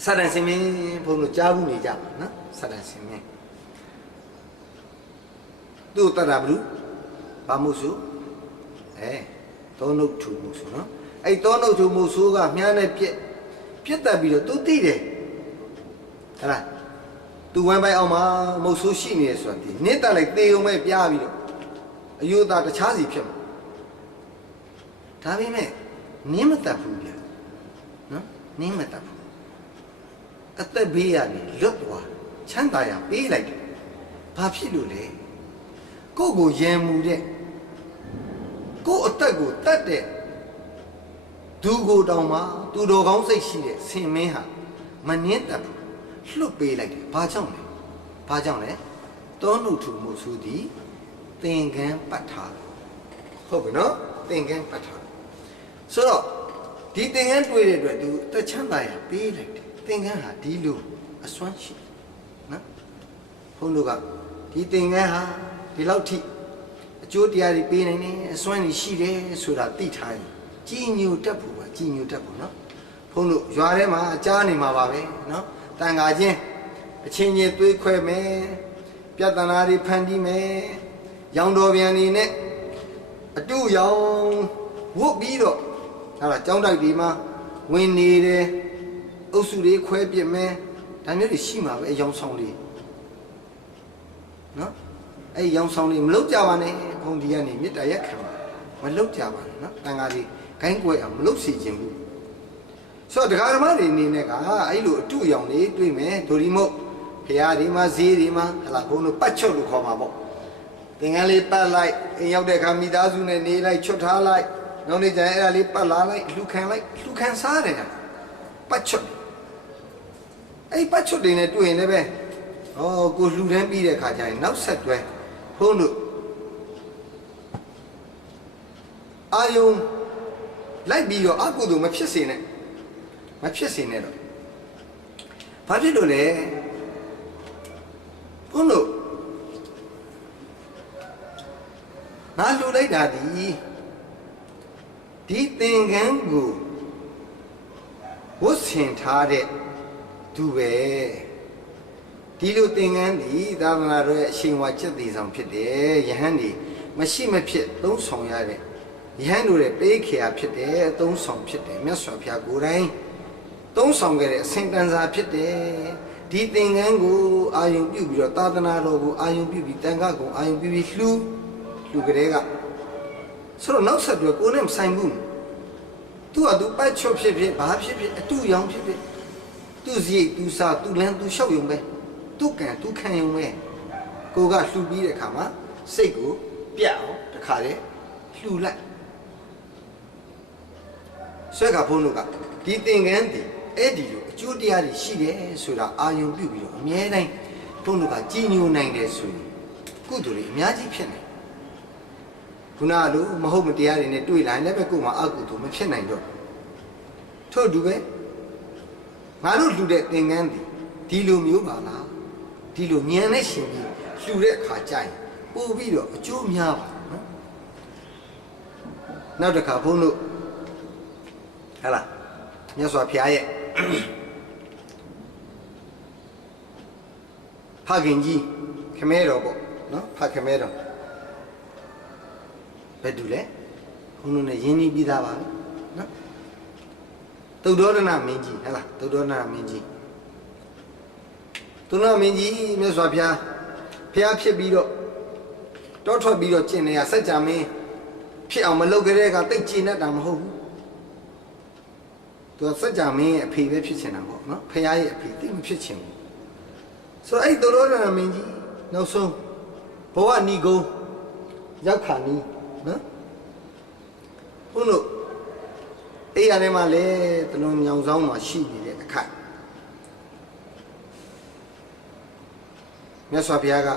စာရန်စင်မင်းဘုန်းတို့ကြားဘူးနေကြပါနော်စာရန်စင်မင်းသူ့တရဘူးဘာမှုစုသောနုတ်ထူမှုဆိုနော်အဲ့သောနုတ်ထူမှုဆိုကမြားနဲ့ပြက်တက်ပြီးတော့သူသိတယ်ဟဲ့လားသူဝမ်းပိုက်အောင်မှာမုတ်ဆိုးရှိနေရဆိုတာဒီနစ်တက်လိုက်သေုံပဲပြားပြီးတော့အယုသားတခြားစီဖြစ်မှာဒါပေမဲ့နင်းမတက်ဘူးဗျာနော်နင်းမတက်ဘူးအသက်ဘေးကနေလွတ်သွားချမ်းသာရပေးလိုက်တယ်ဘာဖြစ်လို့လဲကိုယ့်ကိုရံမှုတဲ့ကိုယ့်အသက်ကိုတတ်တဲ့ဒူကိုတောင်မှသူတော်ကောင်းစိတ်ရှိတဲ့ဆင်မင်းဟာမနှင်းတက်ဘူးလွတ်ပေးလိုက်တယ်ဘာကြောင့်လဲတောနုထူမှုဆိုသည်သင်္ကန်းပတ်ထားဟုတ်ပြီနော်သင်္ကန်းပတ်ထားဆိုတော့ဒီသင်္ကန်းတွေ့တဲ့အတွက်သူတချမ်းသာရပေးလိုက်တယ်သင်္ကန်းဟာဒီလိုအစွမ်းရှိနော်ဘုန်းတို့ကဒီသင်္ကန်းဟာဒီလောက်ထိအကျိုးတရားတွေပေးနိုင်တယ်အစွမ်းတွေရှိတယ်ဆိုတာသိထားရင်ကြီးညိုတတ်ဖို့ပါကြီးညိုတတ်ဖို့နော်ဘုန်းတို့ရွာထဲမှာကြားနေမှာပါပဲနော်တန်ခါချင်းအချင်းချင်းသွေးခွဲမယ်ပြဿနာတွေဖန်တီးမယ်ရောင်တော်ပြန်နေနဲ့အတူရောင်ဝုတ်ပြီးတော့ဟာလားကျောင်းတိုက်ဒီမှာဝင်နေတယ်အုပ်စုတွေခွဲပြစ်မယ်ဒါမျိုးတွေရှိမှာပဲအယောင်ဆောင်တွေနော်အဲ့ရောင်ဆောင်တွေမလုပ်ကြပါနဲ့ဘုံဒီကနေမေတ္တာရက်ခံပါမလုပ်ကြပါနဲ့နော်တန်ခါတွေဂိုင်းကွဲအောင်မလုပ်စီခြင်းဘူးဆိုတော့တရားဓမ္မတွေအနေနဲ့ကအဲ့လိုအတူရောင်တွေတွေ့မယ်ဒိုဒီမို့ဖရာဒီမှာဈေးဒီမှာဟလာဘုံတို့ပတ်ချွတ်လို့ခေါ်မှာပေါ့သင်္ကန်းလေးပတ်လိုက်အိမ်ရောက်တဲ့အခါမိသားစုနဲ့နေလိုက်ချွတ်ထားလိုက်နောက်နေ့ကျရင်အဲ့ဒါလေးပတ်လာလိုက်လှူခံစားတယ်ပတ်ချွတ်အဲ့ပတ်ချွတ်တွေနဲ့တွေ့ရင်လည်းပဲကိုလှူဒန်းပြီးတဲ့အခါကျရင်နောက်ဆက်တွဲဘုန်းတို့အာယုံလိုက်ပြီးတော့အကုသိုလ်မဖြစ်စေနဲ့တော့ဘာဖြစ်လို့လဲဘုန်းတို့ငါလှူလိုက်တာဒီသင်္ကန်းကိုဝတ်ဆင်ထားတဲ့သူပဲဒီလိုသင်္ကန်းဒီသာသနာတော်ရဲ့အရှင်ဝါချက်သေးဆောင်ဖြစ်တယ်ယဟန်ဒီမရှိမဖြစ်သုံးဆောင်ရတဲ့ယဟန်တို့ရဲ့ပေးခေယာဖြစ်တယ်သုံးဆောင်ဖြစ်တယ်မြတ်စွာဘုရားကိုယ်တိုင်သုံးဆောင်ခဲ့တဲ့အစဉ်တန်စာဖြစ်တယ်ဒီသင်္ကန်းကိုအာယုံပြုပြီးတော့သာသနာတော်ကိုအာယုံပြုပြီးတန်ခါကိုအာယုံပြုပြီးလှူကလေးကဆိုတော့နောက်ဆက်တွဲကိုယ်နဲ့မဆိုင်ဘူးသူကသူပတ်ချွတ်ဖြစ်ဘာဖြစ်အတူရောင်ဖြစ်သူစရိတ်သူစားသူလန်းသူလျှောက်ယုံပဲသူကံသူခံယုံပဲကိုကလှူပြီးတဲ့အခါမှာစိတ်ကိုပြတ်အောင်တခါတည်းလှူလိုက်ဆွဲကဘုန်းတို့ကဒီသင်္ကန်းဒီအဲ့ဒီလိုအကျိုးတရားတွေရှိတယ်ဆိုတာအာယုံပြုပြီးတော့အမြဲတမ်းဘုန်းတို့ကကြည်ညိုနိုင်တယ်ဆိုရင်ကုသိုလ်တွေအများကြီးဖြစ်နေခုနလိုမဟုတ်မတရားတွေနဲ့တွေ့လာရင်လည်းပဲကိုယ်မှာအကုသိုလ်မဖြစ်နိုင်တော့ထို့တူပဲငါတို့လှူတဲ့သင်္ကန်းဒီလိုမျိုးပါလားဒီလိုဉာဏ်နဲ့ရှင်ပြီးလှူတဲ့အခါကျရင်ပို့ပြီးတော့အကျိုးများပါနော်နောက်တစ်ခါဘုန်းတို့ဟဲ့လားမြတ်စွာဘုရားရဲ့ဖခင်ကြီးခမဲတော်ပေါ့နော်ဖခမဲတော်ဘယ်သူလဲဘုန်းတို့နဲ့ယဉ်ပြီးသားပါနော်သုဒ္ဓောဒနာမင်းကြီးဟဲ့လားသုဒ္ဓောဒနာမင်းကြီးမြတ်စွာဘုရားဖြစ်ပြီးတော့တောထွက်ပြီးတော့ကျင့်နေရစัจ जा မင်းဖြစ်အောင်မလုပ်ကြတဲ့ကတိတ်ကျင့်တတ်တာမဟုတ်ဘူးသူကစัจ जा မင်းရဲ့အဖေပဲဖြစ်ချင်တာပေါ့နော်ဖခင်ရဲ့အဖေတိတ်မဖြစ်ချင်ဘူးဆိုတော့အဲ့သုဒ္ဓောဒနာမင်းကြီးနောက်ဆုံးဘဝဏီကုန်းရောက်ခါနီးနော်ဘုန်းတို့အဲ့ရထဲမှာလေတလုံးညောင်ဆောင်မှာရှိနေတဲ့အခါမြတ်စွာဘုရားက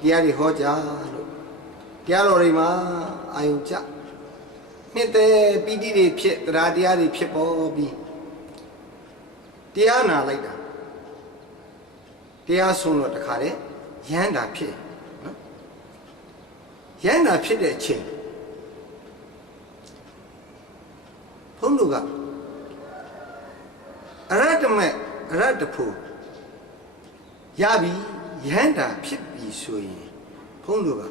တရားတွေဟောကြားလို့ တရားတော်တွေမှာအာယုံကျနှစ်သက်ပီတိတွေဖြစ်တရားတရားတွေဖြစ်ပေါ်ပြီးတရားနာလိုက်တာတရားဆုံးတော့တခါလေရဟန္တာဖြစ်နော်ရဟန္တာဖြစ်တဲ့အချိန်ဘုန်းတော်ကအရတ္တမေအရတ္တဖို့ရပြီရဟန္တာဖြစ်ပြီဆိုရင်ဘုန်းတော်က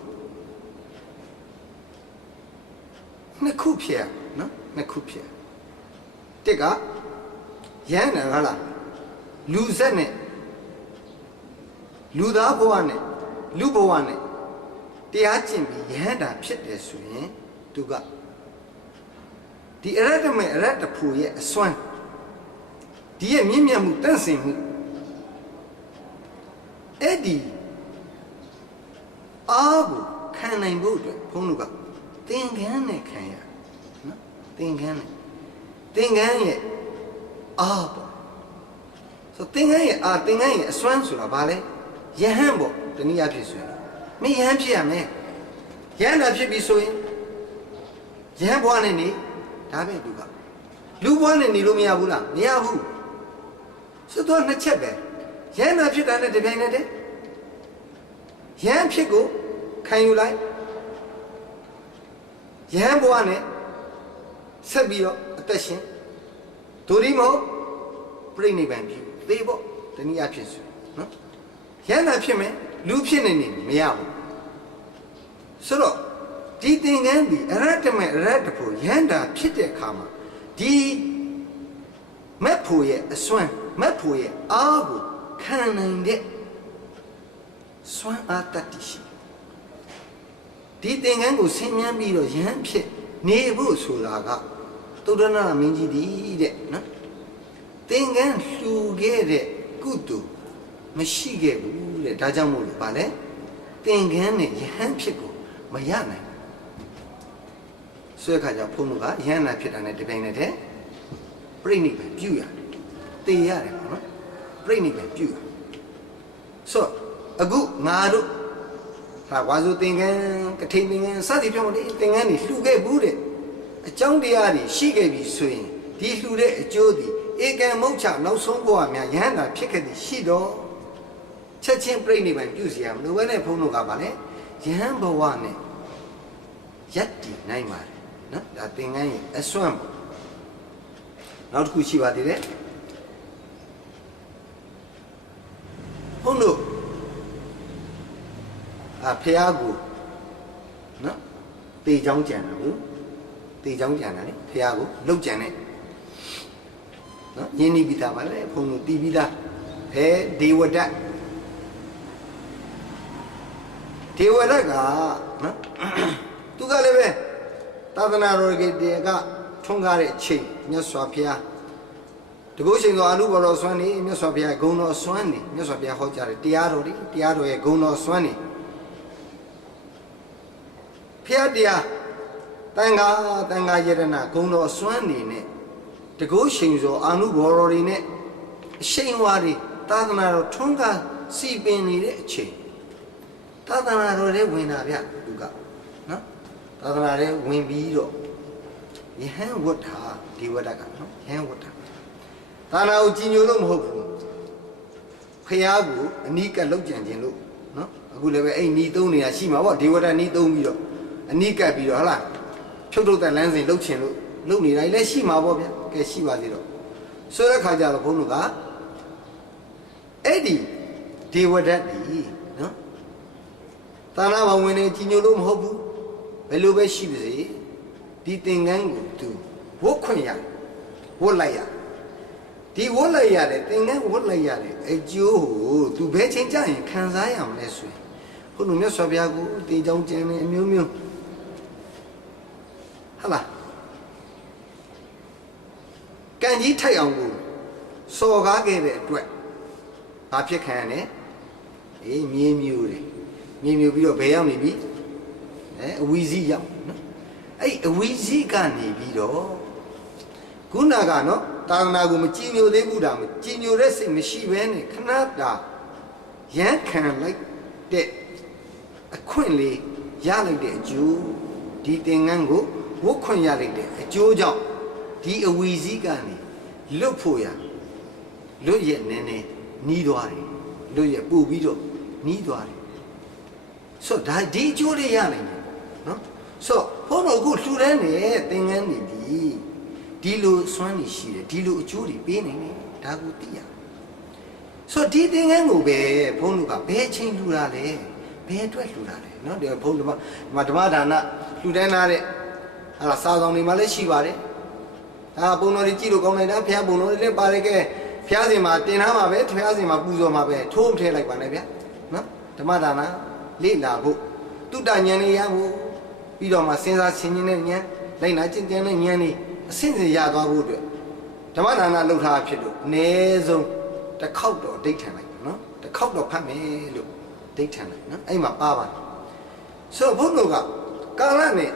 နှစ်ခုဖြစ်နော်နှစ်ခုဖြစ်တစ်ကရဟန္တာဟုတ်လားလူဆက်နဲ့လူသားဘဝနဲ့လူဘဝနဲ့တရားကျင့်ပြီးရဟန္တာဖြစ်တယ်ဆိုရင်သူကဒီအရတ္တမေအရတ္တဖို့ရဲ့အစွမ်းဒီရဲ့မြင့်မြတ်မှုတန့်စင်မှုအဲ့ဒီအားကိုခံနိုင်ဖို့အတွက်ဘုန်းတော်ကသင်္ကန်းနဲ့ခံရနော်သင်္ကန်းရဲ့အားပေါ့ဆိုသင်္ကန်းရဲ့အားသင်္ကန်းရဲ့အစွမ်းဆိုတာဘာလဲယဟန်ပေါ့တနည်းအားဖြင့်ဆိုရင်မင်းယဟန်ဖြစ်ရမယ်ယဟန်တာဖြစ်ပြီဆိုရင်ယဟန်ဘဝနဲ့နေဒါပဲသူကလူဘဝနဲ့နေလို့မရဘူးလားမရဘူးဆိုတော့နှစ်ချက်ပဲယဟန်တာဖြစ်တာနဲ့တပြိုင်နက်တည်းယဟန်ဖြစ်ကိုခံယူလိုက်ယဟန်ဘဝနဲ့ဆက်ပြီးတော့အသက်ရှင်ဒိုရီမဟုတ်ပြိဋိနိဗ္ဗာန်ဖြစ်သေဖို့တနည်းအားဖြင့်ဆိုနော်ယဟန်တာဖြစ်မယ်လူဖြစ်နေမရဘူးဆိုတော့ဒီသင်္ကန်းဒီအရတ္တမေအရတ္တဖို့ယဟန်တာဖြစ်တဲ့အခါမှာဒီမက်ဖို့ရဲ့အစွမ်းမက်ဖို့ရဲ့အားကိုခံနိုင်တဲ့စွမ်းအားတတ်တည်ရှိဒီသင်္ကန်းကိုဆင်းမြန်းပြီးတော့ယဟန်ဖြစ်နေဖို့ဆိုတာကသုဒ္ဓနာမင်းကြီးဒီတဲ့နော်သင်္ကန်းလှူခဲ့တဲ့ကုသိုလ်မရှိခဲ့ဘူးတဲ့ဒါကြောင့်မို့လို့ဗာလဲသင်္ကန်းနဲ့ယဟန်ဖြစ်ကိုမရနိုင်ဆိုတဲ့အခါကျဘုန်းတော်ကယဟန်နာဖြစ်တာနဲ့တပြိုင်နက်တည်းပြိဋိနိဗ္ဗာန်ပြုရတယ်တေရတယ်ပေါ့နော်ပြိဋိနိဗ္ဗာန်ပြုရဆိုအခုငါတို့ဟာဝါစုသင်္ကန်းကထိန်သင်္ကန်းစသည်ဖြင့်မို့လေသင်္ကန်းတွေလှူခဲ့ဘူးတဲ့အကြောင်းတရားတွေရှိခဲ့ပြီဆိုရင်ဒီလှူတဲ့အကျိုးဒီဧကံမုတ်ချနောက်ဆုံးဘဝများယဟန်တာဖြစ်ခဲ့သည်ရှိတော့ချက်ချင်းပြိဋိနိဗ္ဗာန်ပြုစီရမလို့ပဲနဲ့ဘုန်းတော်ကပါလေယဟန်ဘဝနဲ့ယက်တည်နိုင်ပါတယ်နော်ဒါသင်္ကန်းရဲ့အစွမ်းပေါ့နောက်တစ်ခုရှိပါသေးတယ်ဘုန်းတော်ဖះကိုနော်တေချောင်းကြံတာဘူးတေချောင်းကြံတာလေဖះကိုလှုပ်ကြံတဲ့နော်ယင်းနိပိတာပါလေဘုန်းတော်တီးပြီးသားဖဲဒေဝဒတ်ဒေဝဒတ်ကနော်သူကလည်းပဲသာသနာတော်ကြီးတွေကထွန်းကားတဲ့အချိန်မြတ်စွာဘုရားတကုရှင်သောအနုဘော်တော်စွမ်းနေမြတ်စွာဘုရားဂုဏ်တော်စွမ်းနေမြတ်စွာဘုရားဟောကြားတဲ့တရားတော်တွေတရားတော်ရဲ့ဂုဏ်တော်စွမ်းနေဘုရားတရားတန်ခါယရဏဂုဏ်တော်စွမ်းနေနဲ့တကုရှင်သောအနုဘော်တော်တွေနဲ့အရှိန်ဝါတွေသာသနာတော်ထွန်းကားစီပင်နေတဲ့အချိန်သာသနာတော်တွေဝင်တာဗျသူကနော်သာသနာတွေဝင်ပြီးတော့ယဟန်ဝတ္ထာဒီဝတ္တကနော်ယဟန်ဝတ္ထာသာနာကိုကြည်ညိုလို့မဟုတ်ဘူးဖះကိုအနိကလောက်ကြံခြင်းလို့နော်အခုလည်းပဲအဲ့နီးသုံးနေတာရှိမှာပေါ့ဒီဝတ္တနီးသုံးပြီးတော့အနိကပြီးတော့ဟလားဖြုတ်ထုတ်တဲ့လမ်းစဉ်လောက်ချင်လို့လုပ်နေတာလည်းရှိမှာပေါ့ဗျာကဲရှိပါသေးတော့ဆိုတဲ့ခါကျတော့ဘုန်းတော်ကအဲ့ဒီဒီဝတ္တဒီနော်သာနာဘဝင်နေကြည်ညိုလို့မဟုတ်ဘူးဘယ်လိုပဲရှိပါစေဒီသင်္ကန်းကိုသူဝတ်ခွင့်ရဝတ်လိုက်ရဒီဝတ်လိုက်ရတယ်သင်္ကန်းဝတ်လိုက်ရတယ်အကျိုးကိုသူဘယ်ချိန်ကျရင်ခံစားရမလဲဆိုရင်ဘုရားမြတ်စွာဘုရားကိုတေချောင်းကျင်းနေအမျိုးမျိုးဟာလားကံကြီးထိုက်အောင်ကိုစော်ကားခဲ့တဲ့အတွက်ဘာဖြစ်ခံရလဲအေးမြေမြူတယ်မြေမြူပြီးတော့ဘယ်ရောက်နေပြီအဝီစီးရောက်နော်အဲ့အဝီစီးကနေပြီးတော့ခုနကနော်သာသနာကိုမကြည်ညိုသေးဘူးဒါမကြည်ညိုတဲ့စိတ်မရှိဘဲနဲ့ခဏတာရမ်းခံလိုက်တဲ့အခွင့်လေး ရလိုက်တဲ့အကျိုးဒီသင်္ကန်းကိုဝတ်ခွင့်ရလိုက်တဲ့အကျိုးကြောင့်ဒီအဝီစည်းကနေလွတ်ဖို့ရလွတ်ရဲ့နည်းနည်းနီးသွားတယ်လွတ်ရဲ့ပို့ပြီးတော့နီးသွားတယ်ဆိုတော့ဒါဒီအကျိုးလေးရနိုင်တယ်နော်ဆိုတော့ဘုန်းတော်အခုလှူဒန်းတဲ့သင်္ကန်းတွေဒီလိုစွမ်းနေရှိတယ်ဒီလိုအကျိုးတွေပေးနိုင်တယ်ဒါကိုသိရဆိုတော့ဒီသင်္ကန်းကိုပဲဘုန်းတော်ကဘယ်အချိန်လှူတာလဲဘယ်အတွက်လှူတာလဲနော်ဒီဘုန်းတော်ဓမ္မဒါနလှူဒန်းတဲ့ဟာစာဆောင်တွေမှာလည်းရှိပါတယ်ဒါပုံတော်တွေကြည့်လို့ကောင်းလိုက်တာဘုရားပုံတော်တွေလည်းပါတယ်ကဲဘုရားရှင်မှာတင်ထားမှာပဲဘုရားရှင်မှာပူဇော်မှာပဲထိုးထည့်လိုက်ပါနဲ့ဗျာနော်ဓမ္မဒါနလေ့လာဖို့တုတ္တဉာဏ်လေးရဖို့ပြီးတော့မှစဉ်းစားဆင်ခြင်တဲ့ဉာဏ်လိုက်နာကျင့်ကြံတဲ့ဉာဏ်လေးအစဉ်စဉ်ရသွားဖို့အတွက်ဓမ္မဒါနလှုပ်ထားဖြစ်လို့အနည်းဆုံးတစ်ခေါက်တော့ဒိဋ္ဌံလိုက်နော်တစ်ခေါက်တော့ဖတ်မယ်လို့ဒိဋ္ဌံလိုက်နော်အဲ့မှာပါပါတယ်ဆိုတော့ဘုန်းတော်ကကာလနဲ့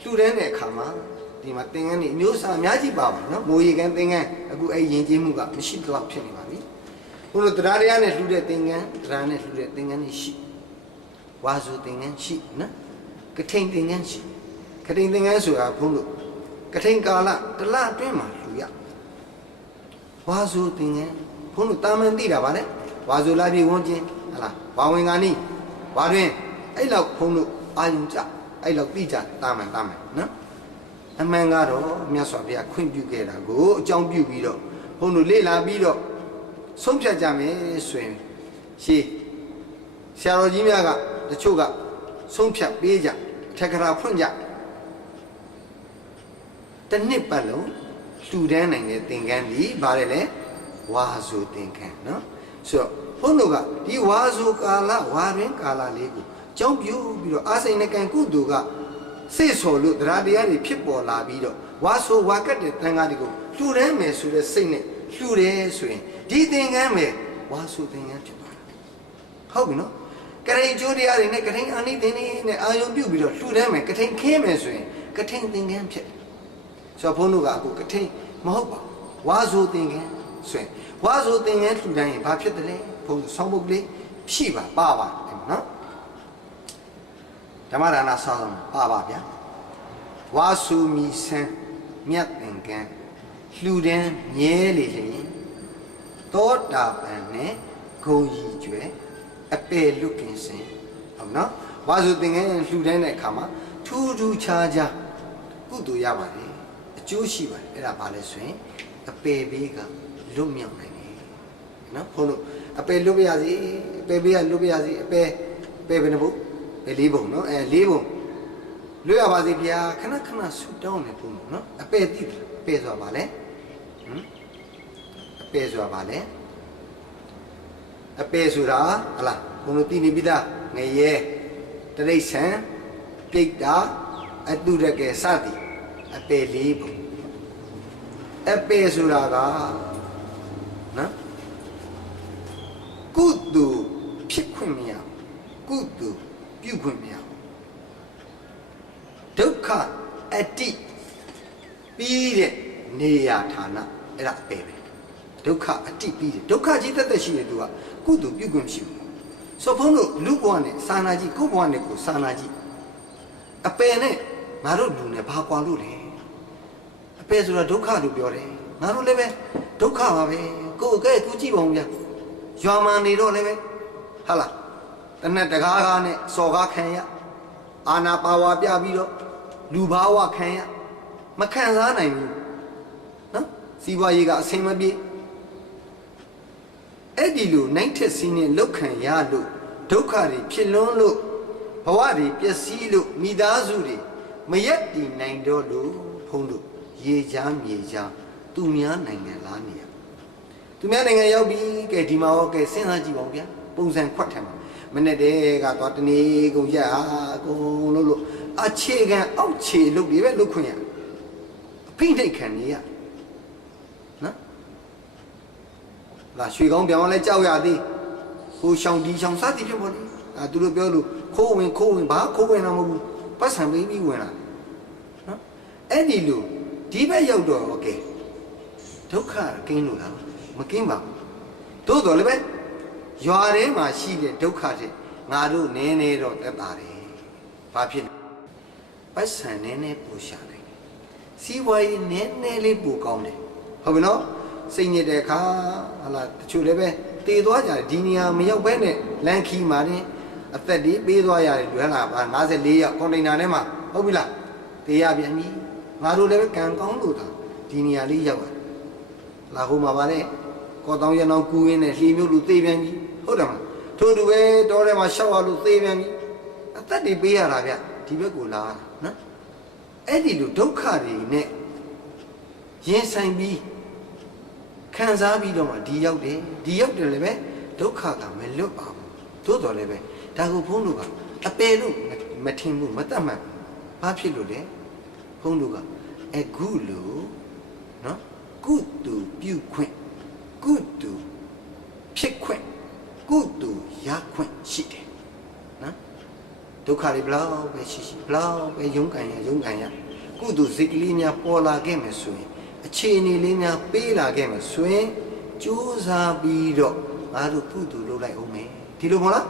လှူဒန်းတဲ့အခါမှာဒီမှာသင်္ကန်းတွေအမျိုးအစားအများကြီးပါပါနော်မိုးရေကန်သင်္ကန်းအခုအဲ့ယဉ်ကျေးမှုကမရှိတော့ဖြစ်နေပါပြီဘုန်းတော်တရားတရားနဲ့လှူတဲ့သင်္ကန်းတရားနဲ့လှူတဲ့သင်္ကန်းတွေရှိဝါစုသင်္ကန်းရှိနော်ကထိန်သင်္ကန်းရှိကထိန်သင်္ကန်းဆိုတာဘုန်းတော်ကထိန်ကာလတစ်လအတွင်းမှာလှူရဝါစုသင်္ကန်းဘုန်းတော်တာမန်သိတာပါလေဝါစုလာပြေဝန်းကျင်ဟလားဝါဝင်ကနီးဝါတွင်အဲ့လောက်ဘုန်းတော်အာယုံကြအဲ့လောက်သိကြတာမန်နော်အမှန်ကတော့မြတ်စွာဘုရားခွင့်ပြုခဲ့တာကိုအကြောင်းပြုပြီးတော့ဘုန်းတော်လေ့လာပြီးတော့ဆုံးဖြတ်ကြမယ်ဆိုရင်ရှေးဆရာတော်ကြီးများကတချို့ကဆုံးဖြတ်ပေးကြထက်ကရာဖွင့်ကြတစ်နှစ်ပတ်လုံးလှူဒန်းနိုင်တဲ့သင်္ကန်းဒီဗါတယ်လေဝါဆိုသင်္ကန်းနော်ဆိုတော့ဘုန်းတော်ကဒီဝါဆိုကာလဝါရင်းကာလလေးကိုကြောင်းပြုပြီးတော့အာစိန်နကံကုသိုလ်ကစိတ်ဆော်လို့တရားတရားတွေဖြစ်ပေါ်လာပြီးတော့ဝါဆိုဝါကတ်တဲ့သံဃာတွေကိုလှူဒန်းမယ်ဆိုတဲ့စိတ်နဲ့လှူတယ်ဆိုရင်ဒီသင်္ကန်းပဲဝါဆိုသင်္ကန်းဖြစ်သွားတာဟုတ်ပြီနော်ကထိန်ကျိုးတရားတွေနဲ့ကထိန်အာနိသင်တွေနဲ့အာယုံပြုပြီးတော့လှူဒန်းမယ်ကထိန်ခင်းမယ်ဆိုရင်ကထိန်သင်္ကန်းဖြစ်ဆိုတော့ဘုန်းတို့ကအခုကထိန်မဟုတ်ပါဝါဆိုသင်္ကန်းဆိုရင်ဝါဆိုသင်္ကန်းလှူဒန်းရင်ဘာဖြစ်တယ်လဲဘုန်းဆောင်းပုတ်လေးရှိပါနော်ဓမ္မဒါနဆောင်းပါဗျာဝါစုမီဆန်းမြတ်သင်္ကန်းလှူဒန်းမြဲလေလျင်သောတာပန်နဲ့ဂုံကြီးကျွဲအပေလွတ်ကင်စင်ဟုတ်နော်ဝါစုသင်္ကန်းလှူဒန်းတဲ့အခါမှာထူးထူးခြားခြားကုသိုလ်ရပါတယ်အကျိုးရှိပါတယ်အဲ့ဒါဘာလဲဆိုရင်အပေဘေးကလွတ်မြောက်နိုင်တယ်နော်ဘုန်းတို့အပေလွတ်ပြရစီအပေဘေးကလွတ်ပြရစီအပေဘယ်နှဘုတ်လေးပုံနော်လေးပုံလွတ်ရပါစေဗျာခဏခဏဆူတောင်းနေပုံနော်အပေတိအပေဆိုတာဗာလဲအပေဆိုတာဗာလဲအပေဆိုတာဟလားဘုံတို့တည်နေပြီသားငရဲတရိษံပြိတ္တာအတုရကေစသည်အပေလေးပုံအပေဆိုတာကနော်ကုသိုလ်ဖြစ်ခွင့်မရကုသိုလ်ပြုခွင့်မရဒုက္ခအတ္တိပြီးတဲ့နေရာဌာနအဲ့ဒါအပေပဲဒုက္ခအတ္တိပြီးတယ်ဒုက္ခကြီးတက်တက်ရှိတဲ့သူကကုသိုလ်ပြုခွင့်မရှိဘူးဆိုဘုန်းတို့လူဘဝနဲ့စာနာကြီးကိုယ်ဘဝနဲ့ကိုစာနာကြီးအပေနဲ့ငါတို့လူနဲ့ဘာကွာလို့လဲအပေဆိုတာဒုက္ခလို့ပြောတယ်ငါတို့လည်းပဲဒုက္ခပါပဲကိုယ်ကဲသူကြည့်ပါဦးဗျာရွာမှန်နေတော့လည်းပဲဟာလားတနက်တကားကားနဲ့စော်ကားခံရအာနာပါဝါပြပြီးတော့လူဘာဝခံရမခံစားနိုင်ဘူးနော်စီးပွားရေးကအဆင်မပြေအဲ့ဒီလိုနိုင်ထက်စီးနဲ့လောက်ခံရလို့ဒုက္ခတွေဖြစ်လွန်းလို့ဘဝတွေပျက်စီးလို့မိသားစုတွေမရက်တည်နိုင်တော့လို့ဖုံးလို့ရေချမ်းမြေချမ်းသူများနိုင်ငံလာနေရသူများနိုင်ငံရောက်ပြီးကဲဒီမှာရောကဲစဉ်းစားကြည့်ပါဦးဗျာပုံစံခွက်ထမ်းပါမနဲ့တည်းကတော့တနေ့ကုန်ရအကုန်လို့အခြေခံအောက်ခြေလုပ်ပြီးပဲလုပ်ခွင့်ရအဖိနှိတ်ခံနေရနော်လာရွှေကောင်းပြောင်းလဲကြောက်ရသည်ဟိုရှောင်းဒီရှောင်းစသည်ဖြစ်ပေါ်လေသူတို့ပြောလို့ခိုးဝင်ဘာခိုးဝင်တော့မဟုတ်ဘူးပတ်စံပေးပြီးဝင်လာနော်အဲ့ဒီလိုဒီဘက်ရောက်တော့ကဲဒုက္ခကင်းလို့လားမကင်းပါဘူးသို့တော်လည်းပဲရွာထဲမှာရှိတဲ့ဒုက္ခတွေငါတို့နည်းနည်းတော့သက်သာတယ် ဘာဖြစ်ပတ်စံနဲ့ပူရှာတယ်စီးပွားရေးနဲ့လေးပူကောင်းတယ်ဟုတ်ပြီနော်စိတ်ညစ်တဲ့အခါဟာလာတချို့လည်းပဲတည်သွားကြတယ်ဒီနေရာမရောက်ဘဲနဲ့လန်ခီမာနေအသက်ဒီပေးသွားရတယ်လူဟလာပါ54ရောက်ကွန်တိန်နာထဲမှာဟုတ်ပြီလားတေးရပြန်ပြီငါတို့လည်းပဲကံကောင်းလို့သာဒီနေရာလေးရောက်လာဟိုမှာပါလေကောတောင်းရနောင်ကူရင်းနဲ့လှီမျိုးလူသေးပြန်ပြီဟုတ်တယ်မလားထို့တူပဲတောထဲမှာရှောက်ရလို့သေးပြန်ပြီအသက်တွေပေးရတာဗျဒီဘက်ကိုလာနော်အဲ့ဒီလိုဒုက္ခတွေနဲ့ရင်ဆိုင်ပြီးခံစားပြီးတော့မှဒီရောက်တယ်လည်းပဲဒုက္ခကမလွတ်ပါဘူးသို့တော်လည်းပဲဒါကိုဘုန်းတို့ကအပယ်လို့မထင်ဘူးမတတ်မှန်ဘာဖြစ်လို့လဲဘုန်းတို့ကအခုလို့နော်ကုတူပြုခွင့်ကုတူဖြစ်ခွင့်ကုတူရခွင့်ရှိတယ်နော်ဒုက္ခတွေဘလောက်ပဲရှိဘလောက်ပဲရုန်းကန်ရကုတူစိတ်ကလေးများပေါ်လာခဲ့မယ်ဆိုရင်အခြေအနေလေးများပေးလာခဲ့မယ်ဆိုရင်ကြိုးစားပြီးတော့ငါတို့ကုတူလုပ်လိုက်အောင်မယ်ဒီလိုမဟုတ်လား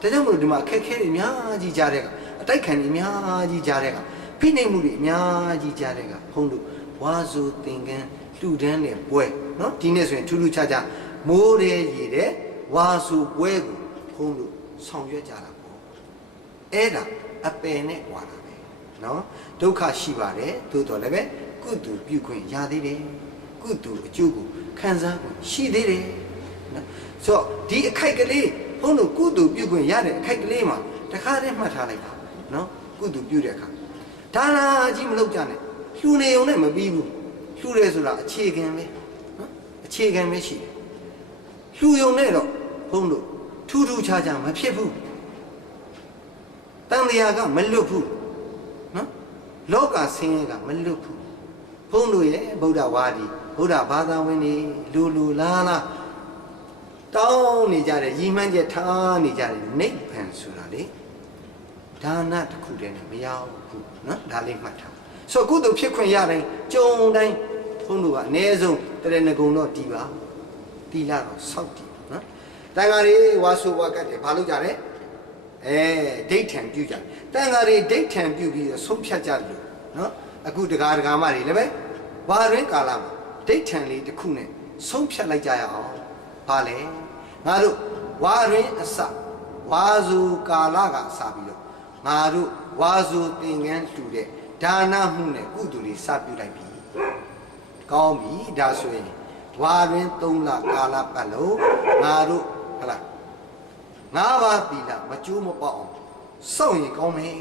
ဒါကြောင့်မလို့ဒီမှာအခက်ခဲတွေအများကြီးကြားတဲ့ကအတိုက်ခံတွေအများကြီးကြားတဲ့ကဖိနှိပ်မှုတွေအများကြီးကြားတဲ့ကဘုန်းတို့ဝါဆိုသင်္ကန်းလှူဒန်းတဲ့ပွဲနော်ဒီနေ့ဆိုရင်ထူးထူးခြားခြားမိုးတဲ့ရေတဲ့ဝါဆိုပွဲကိုဘုန်းတို့ဆောင်ရွက်ကြတာပေါ့အဲ့ဒါအပယ်နဲ့ဝါတာပဲနော်ဒုက္ခရှိပါတယ်သို့တော်လည်းပဲကုသိုလ်ပြုခွင့်ရသေးတယ်ကုသိုလ်အကျိုးကိုခံစားခွင့်ရှိသေးတယ်နော်ဆိုတော့ဒီအခိုက်ကလေးဘုန်းတို့ကုသိုလ်ပြုခွင့်ရတဲ့အခိုက်ကလေးမှာတခါတည်းမှတ်ထားလိုက်ပါနော်ကုသိုလ်ပြုတဲ့အခါဒါနာကြီးမလုပ်ကြနဲ့လှူနေုံနဲ့မပြီးဘူးလှူတယ်ဆိုတာအခြေခံပဲနော်အခြေခံပဲရှိတယ်လှူုံနဲ့တော့ဘုန်းတို့ထူးထူးခြားခြားမဖြစ်ဘူးတန်တရားကမလွတ်ဘူးနော်လောကဆင်းရဲကမလွတ်ဘူးဘုန်းတို့ရဲ့ဗုဒ္ဓဝါဒီဗုဒ္ဓဘာသာဝင်တွေလူလားတောင်းနေကြတယ်ရည်မှန်းချက်ထားနေကြတယ်နိဗ္ဗာန်ဆိုတာလေဒါနတစ်ခုတည်းနဲ့မရောက်ဘူးနော်ဒါလေးမှတ်ထားဆိုကုသိုလ်ဖြစ်ခွင့်ရတိုင်းကြုံတိုင်းဘုန်းတို့ကအ ਨੇ ဆုံးတရဏဂုံတော့တီးပါတီးလာတော့စောက်တီးနော်တန်ဃာတွေဝါဆိုဝါကတ်တယ်ဘာလုပ်ကြလဲဒိဋ္ဌံပြုကြတန်ဃာတွေဒိဋ္ဌံပြုပြီးဆုံးဖြတ်ကြလို့နော်အခုဒကာမတွေလည်းပဲဝါရင်းကာလမှာဒိဋ္ဌံလေးတစ်ခုနဲ့ဆုံးဖြတ်လိုက်ကြရအောင်ဘာလဲငါတို့ဝါရင်းအစဝါစုကာလကစပြီးတော့ငါတို့ဝါစုသင်္ကန်းလှူတဲ့ဒါနမှုနဲ့ကုသိုလ်တွေစပြုလိုက်ပြီကောင်းပြီဒါဆိုရင်ဝါရင်း3လကာလပတ်လုံးငါတို့ဟလား5ပါးသီလမကျိုးမပေါက်အောင်စောင့်ရင်ကောင်းမယ်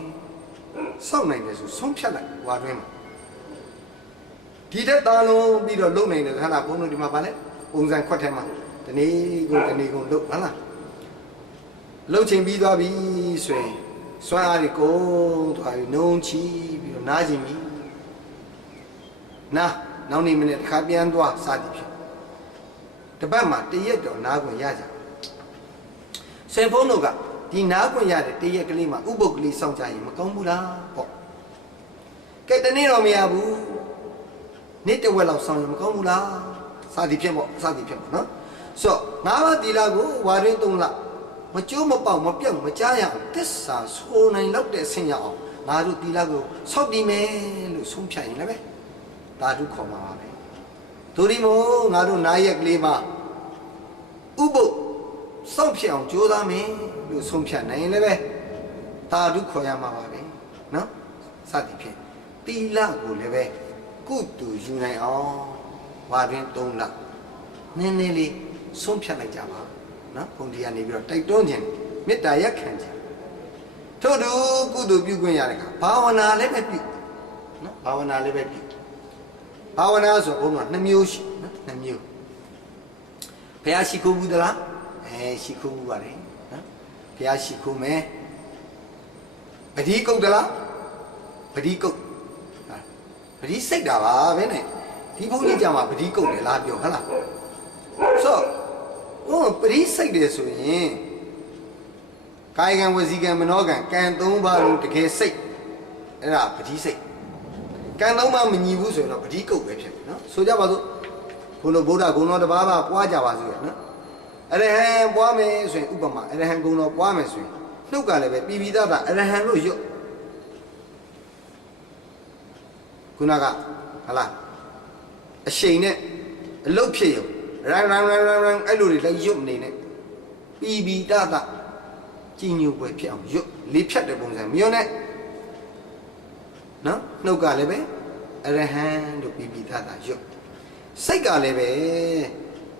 စောင့်နိုင်တယ်ဆိုဆုံးဖြတ်လိုက်ဝါရင်းမှာဒီတဲ့တာလုံးပြီးတော့လုံနိုင်တယ်ခဏဘုန်းတို့ဒီမှာဗာလဲပုံစံခွက်ထဲမှာတနေ့ကိုလုံဟုတ်လားလုံချိန်ပြီးသွားပြီဆိုရင်စွမ်းအားတွေကိုသွားပြီးနှုံးချီပြီးတော့နားကျင်ပြီနောက်နေ့မနေ့တစ်ခါပြန်သွားစသည်ဖြစ်တပတ်မှာတရက်တော့နားခွင့်ရကြဆယ်ဖုန်းတို့ကဒီနားခွင့်ရတဲ့တရက်ကလေးမှာဥပုပ်ကလေးစောင့်ကြရင်မကောင်းဘူးလားပေါ့ကဲတနေ့တော့မရဘူးနေ့တစ်ဝက်လောက်စောင့်ရင်မကောင်းဘူးလားစသည်ဖြစ်ပေါ့နော်ဆိုတော့ငါးပါးသီလကိုဝါရင်း3လမကျိုးမပေါက်မပြောက်မကြားရအောင်တစ္ဆာဆိုနိုင်လောက်တဲ့ဆင်ရအောင်ငါတို့သီလကိုစောင့်တည်မယ်လို့ဆုံးဖြတ်ရင်လည်းပဲသာဓုခေါ်မှာပါပဲဒိုဒီမို့ငါတို့နားရက်ကလေးမှာဥပုပ်စောင့်ဖြစ်အောင်ကြိုးစားမယ်လို့ဆုံးဖြတ်နိုင်ရင်လည်းပဲသာဓုခေါ်ရမှာပါပဲနော်စသည်ဖြင့်သီလကိုလည်းပဲကုတူယူနိုင်အောင်ဝါရင်း3လနည်းနည်းလေးဆုံးဖြတ်လိုက်ကြပါနော်ဘုံဒီကနေပြီးတော့တိုက်တွန်းခြင်းမေတ္တာရက်ခံခြင်းထို့သူကုသိုလ်ပြုခွင့်ရတဲ့အခါဘာဝနာလည်းပဲပြုနော်ဘာဝနာလည်းပဲပြုဘာဝနာဆိုဘုံက2မျိုးရှိနော်2မျိုးဘုရားရှိခိုးဘူးသလားရှိခိုးဘူးပါတယ်နော်ဘုရားရှိခိုးမယ်ပတိကုတ်သလားပတိကုတ်ပတိစိတ်တာပါပဲနဲ့ဒီဘုန်းကြီးကြမှာပတိကုတ်တယ်လားပြောဟုတ်လားဆိုတော့ပတိစိတ်တယ်ဆိုရင်ကာယကံဝစီကံမနောကံကံ3ပါးလုံးတကယ်စိတ်အဲ့ဒါပတိစိတ်ကံ3ပါးမညီဘူးဆိုရင်တော့ပတိကုတ်ပဲဖြစ်တယ်နော်ဆိုကြပါစို့ဘုလိုဗုဒ္ဓဂုဏ်တော်တစ်ပါးပါပွားကြပါစို့ရနော်အရဟံပွားမယ်ဆိုရင်ဥပမာအရဟံဂုဏ်တော်ပွားမယ်ဆိုရင်နှုတ်ကလည်းပဲပြည်သားအရဟံလို့ရွတ် ခုနကဟာလားအရှိန်နဲ့အလုတ်ဖြစ်ရုံရန်အဲ့လိုတွေလည်းရွတ်နေနဲ့ပီတကြည်ညိုပွဲဖြစ်အောင်ရွတ်လေးဖြတ်တဲ့ပုံစံမျိုးနဲ့နော်နှုတ်ကလည်းပဲအရဟံတို့ပီတရွတ်စိတ်ကလည်းပဲ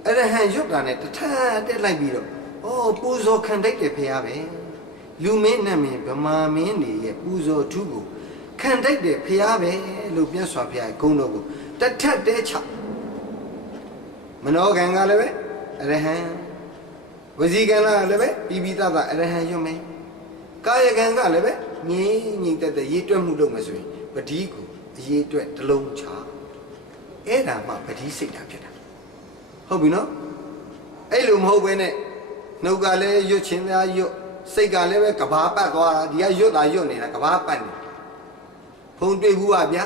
အရဟံရွတ်တာနဲ့တထတက်လိုက်ပြီးတော့ဩပူဇော်ခံတတ်တယ်ဖေရပဲလူမင်းနဲ့မင်းဗမာမင်းတွေရဲ့ပူဇော်ထူးကိုခံတတ်တယ်ဖေရပဲလို့မြတ်စွာဘုရားဂုဏ်တော်ကိုတထက်တဲချမနောကံကလည်းပဲအရဟံဝစီကံကလည်းပဲပီအရဟံရွတ်မယ်ကာယကံကလည်းပဲငြိမ့်တက်ရေးတွက်မှုလုပ်မယ်ဆိုရင်ပတိကိုအရေးအတွက်တလုံးချအဲ့ဒါမှပတိစိတ်တာဖြစ်တာဟုတ်ပြီနော်အဲ့လိုမဟုတ်ဘဲနဲ့နှုတ်ကလည်းရွတ်ချင်းများရွတ်စိတ်ကလည်းပဲကဘာပတ်သွားတာဒီကရွတ်တာရွတ်နေတာကဘာပတ်နေဖုံတွေ့ဘူးပါဗျာ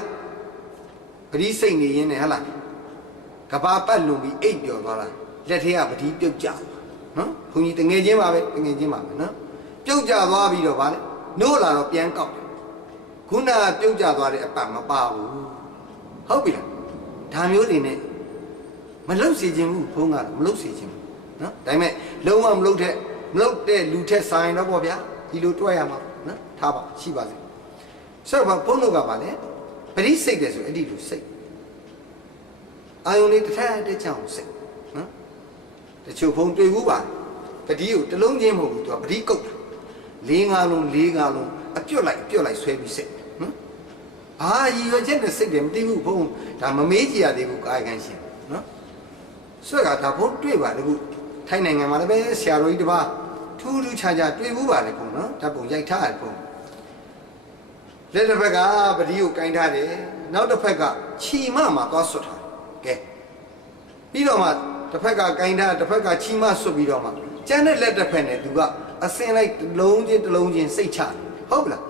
ပတိစိတ်နေရင်းနဲ့ဟလားကဘာပတ်လွန်ပြီးအိပ်ပျော်သွားတာလက်ထဲကပတိပြုတ်ကြနော်ဘုန်းကြီးတငယ်ချင်းပါပဲနော်ပြုတ်ကြသွားပြီးတော့ဗာလေနိုးလာတော့ပြန်ကောက်တယ်ခုနကပြုတ်ကြသွားတဲ့အပတ်မပါဘူးဟုတ်ပြီလားဒါမျိုးတွေနဲ့မလုတ်စီခြင်းဘူးဘုန်းကတော့မလုတ်စီခြင်းဘူးနော်ဒါပေမဲ့လုံးဝမလုတ်တဲ့လူထက်ဆိုင်တော့ပေါ့ဗျာဒီလိုတွဲရမှာနော်ထားပါရှိပါစေဆိုတော့ဘုန်းတို့ကဗာလေပရိစိတ်တယ်ဆိုအဲ့ဒီလူစိတ်အာယုန်လေးတစ်ထက်တစ်ချောင်းစိတ်နော်တချို့ဘုန်းတွေ့ဘူးပါပတိကိုတလုံးချင်းမဟုတ်ဘူးသူကပတိကုတ်တာ၄၅လုံးအပြုတ်လိုက်ဆွဲပြီးစိတ်နော်အာရည်ရွယ်ချက်နဲ့စိတ်တယ်မသိဘူးဘုန်းဒါမမေးကြည့်ရသေးဘူးကာယကံရှင်နော်ဆွဲကဒါဘုန်းတွေ့ပါတကူထိုင်းနိုင်ငံမှာလည်းပဲဆရာတော်ကြီးတစ်ပါးထူးခြားတွေ့ဘူးပါလေဘုန်းနော်ဓာတ်ပုံရိုက်ထားတယ်ဘုန်းလက်တစ်ဖက်ကပတိကိုကင်ထားတယ်နောက်တစ်ဖက်ကခြီမမှာသွားဆွတ်ထားတယ်ကဲပြီးတော့မှတစ်ဖက်ကကင်ထားတစ်ဖက်ကခြီမဆွတ်ပြီးတော့မှကျန်တဲ့လက်တစ်ဖက်နဲ့သူကအစင်လိုက်တစ်လုံးချင်းစိတ်ချဟုတ်လား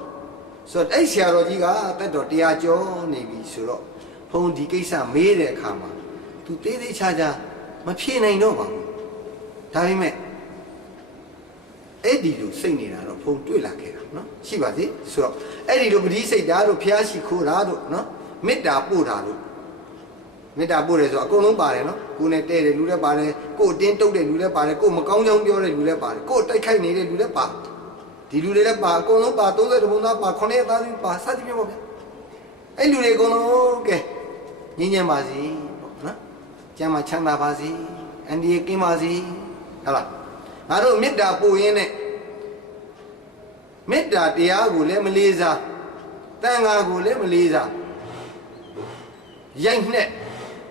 ဆိုတော့အဲ့ဆရာတော်ကြီးကတက်တော်တရားကျော်နေပြီဆိုတော့ဘုန်းဒီကိစ္စမေးတဲ့အခါမှာသူသေးချာမဖြေနိုင်တော့ပါဘူးဒါပေမဲ့အဲ့ဒီလိုစိတ်နေတာတော့ဘုန်းတွေ့လာခဲ့တာနော်ရှိပါသေးဆိုတော့အဲ့ဒီလိုပတိစိတ်ဓာတ်တို့ဖျားရှိခိုးတာတို့နော်မေတ္တာပို့တာတို့မေတ္တာပို့တယ်ဆိုအကုန်လုံးပါတယ်နော်ကိုယ်နဲ့တဲ့တယ်လူလည်းပါတယ်ကိုယ်တင်းတုတ်တဲ့လူလည်းပါတယ်ကိုယ်မကောင်းကြောင်းပြောတဲ့လူလည်းပါတယ်ကိုယ်တိုက်ခိုက်နေတဲ့လူလည်းပါဒီလူတွေလည်းပါအကုန်လုံးပါ30ဘုံသားပါ9ရက်သားစုပါစသဖြင့်ပေါ့ဗျအဲ့လူတွေအကုန်လုံးကဲငြင်းပါစေပေါ့နော်ကျမ်းမှာချမ်းသာပါစေအန္တရာယ်ကင်းပါစေဟုတ်လားငါတို့မေတ္တာပို့ရင်းနဲ့မေတ္တာတရားကိုလည်းမလေးစားတန်ခါကိုလည်းမလေးစားရိုက်နှက်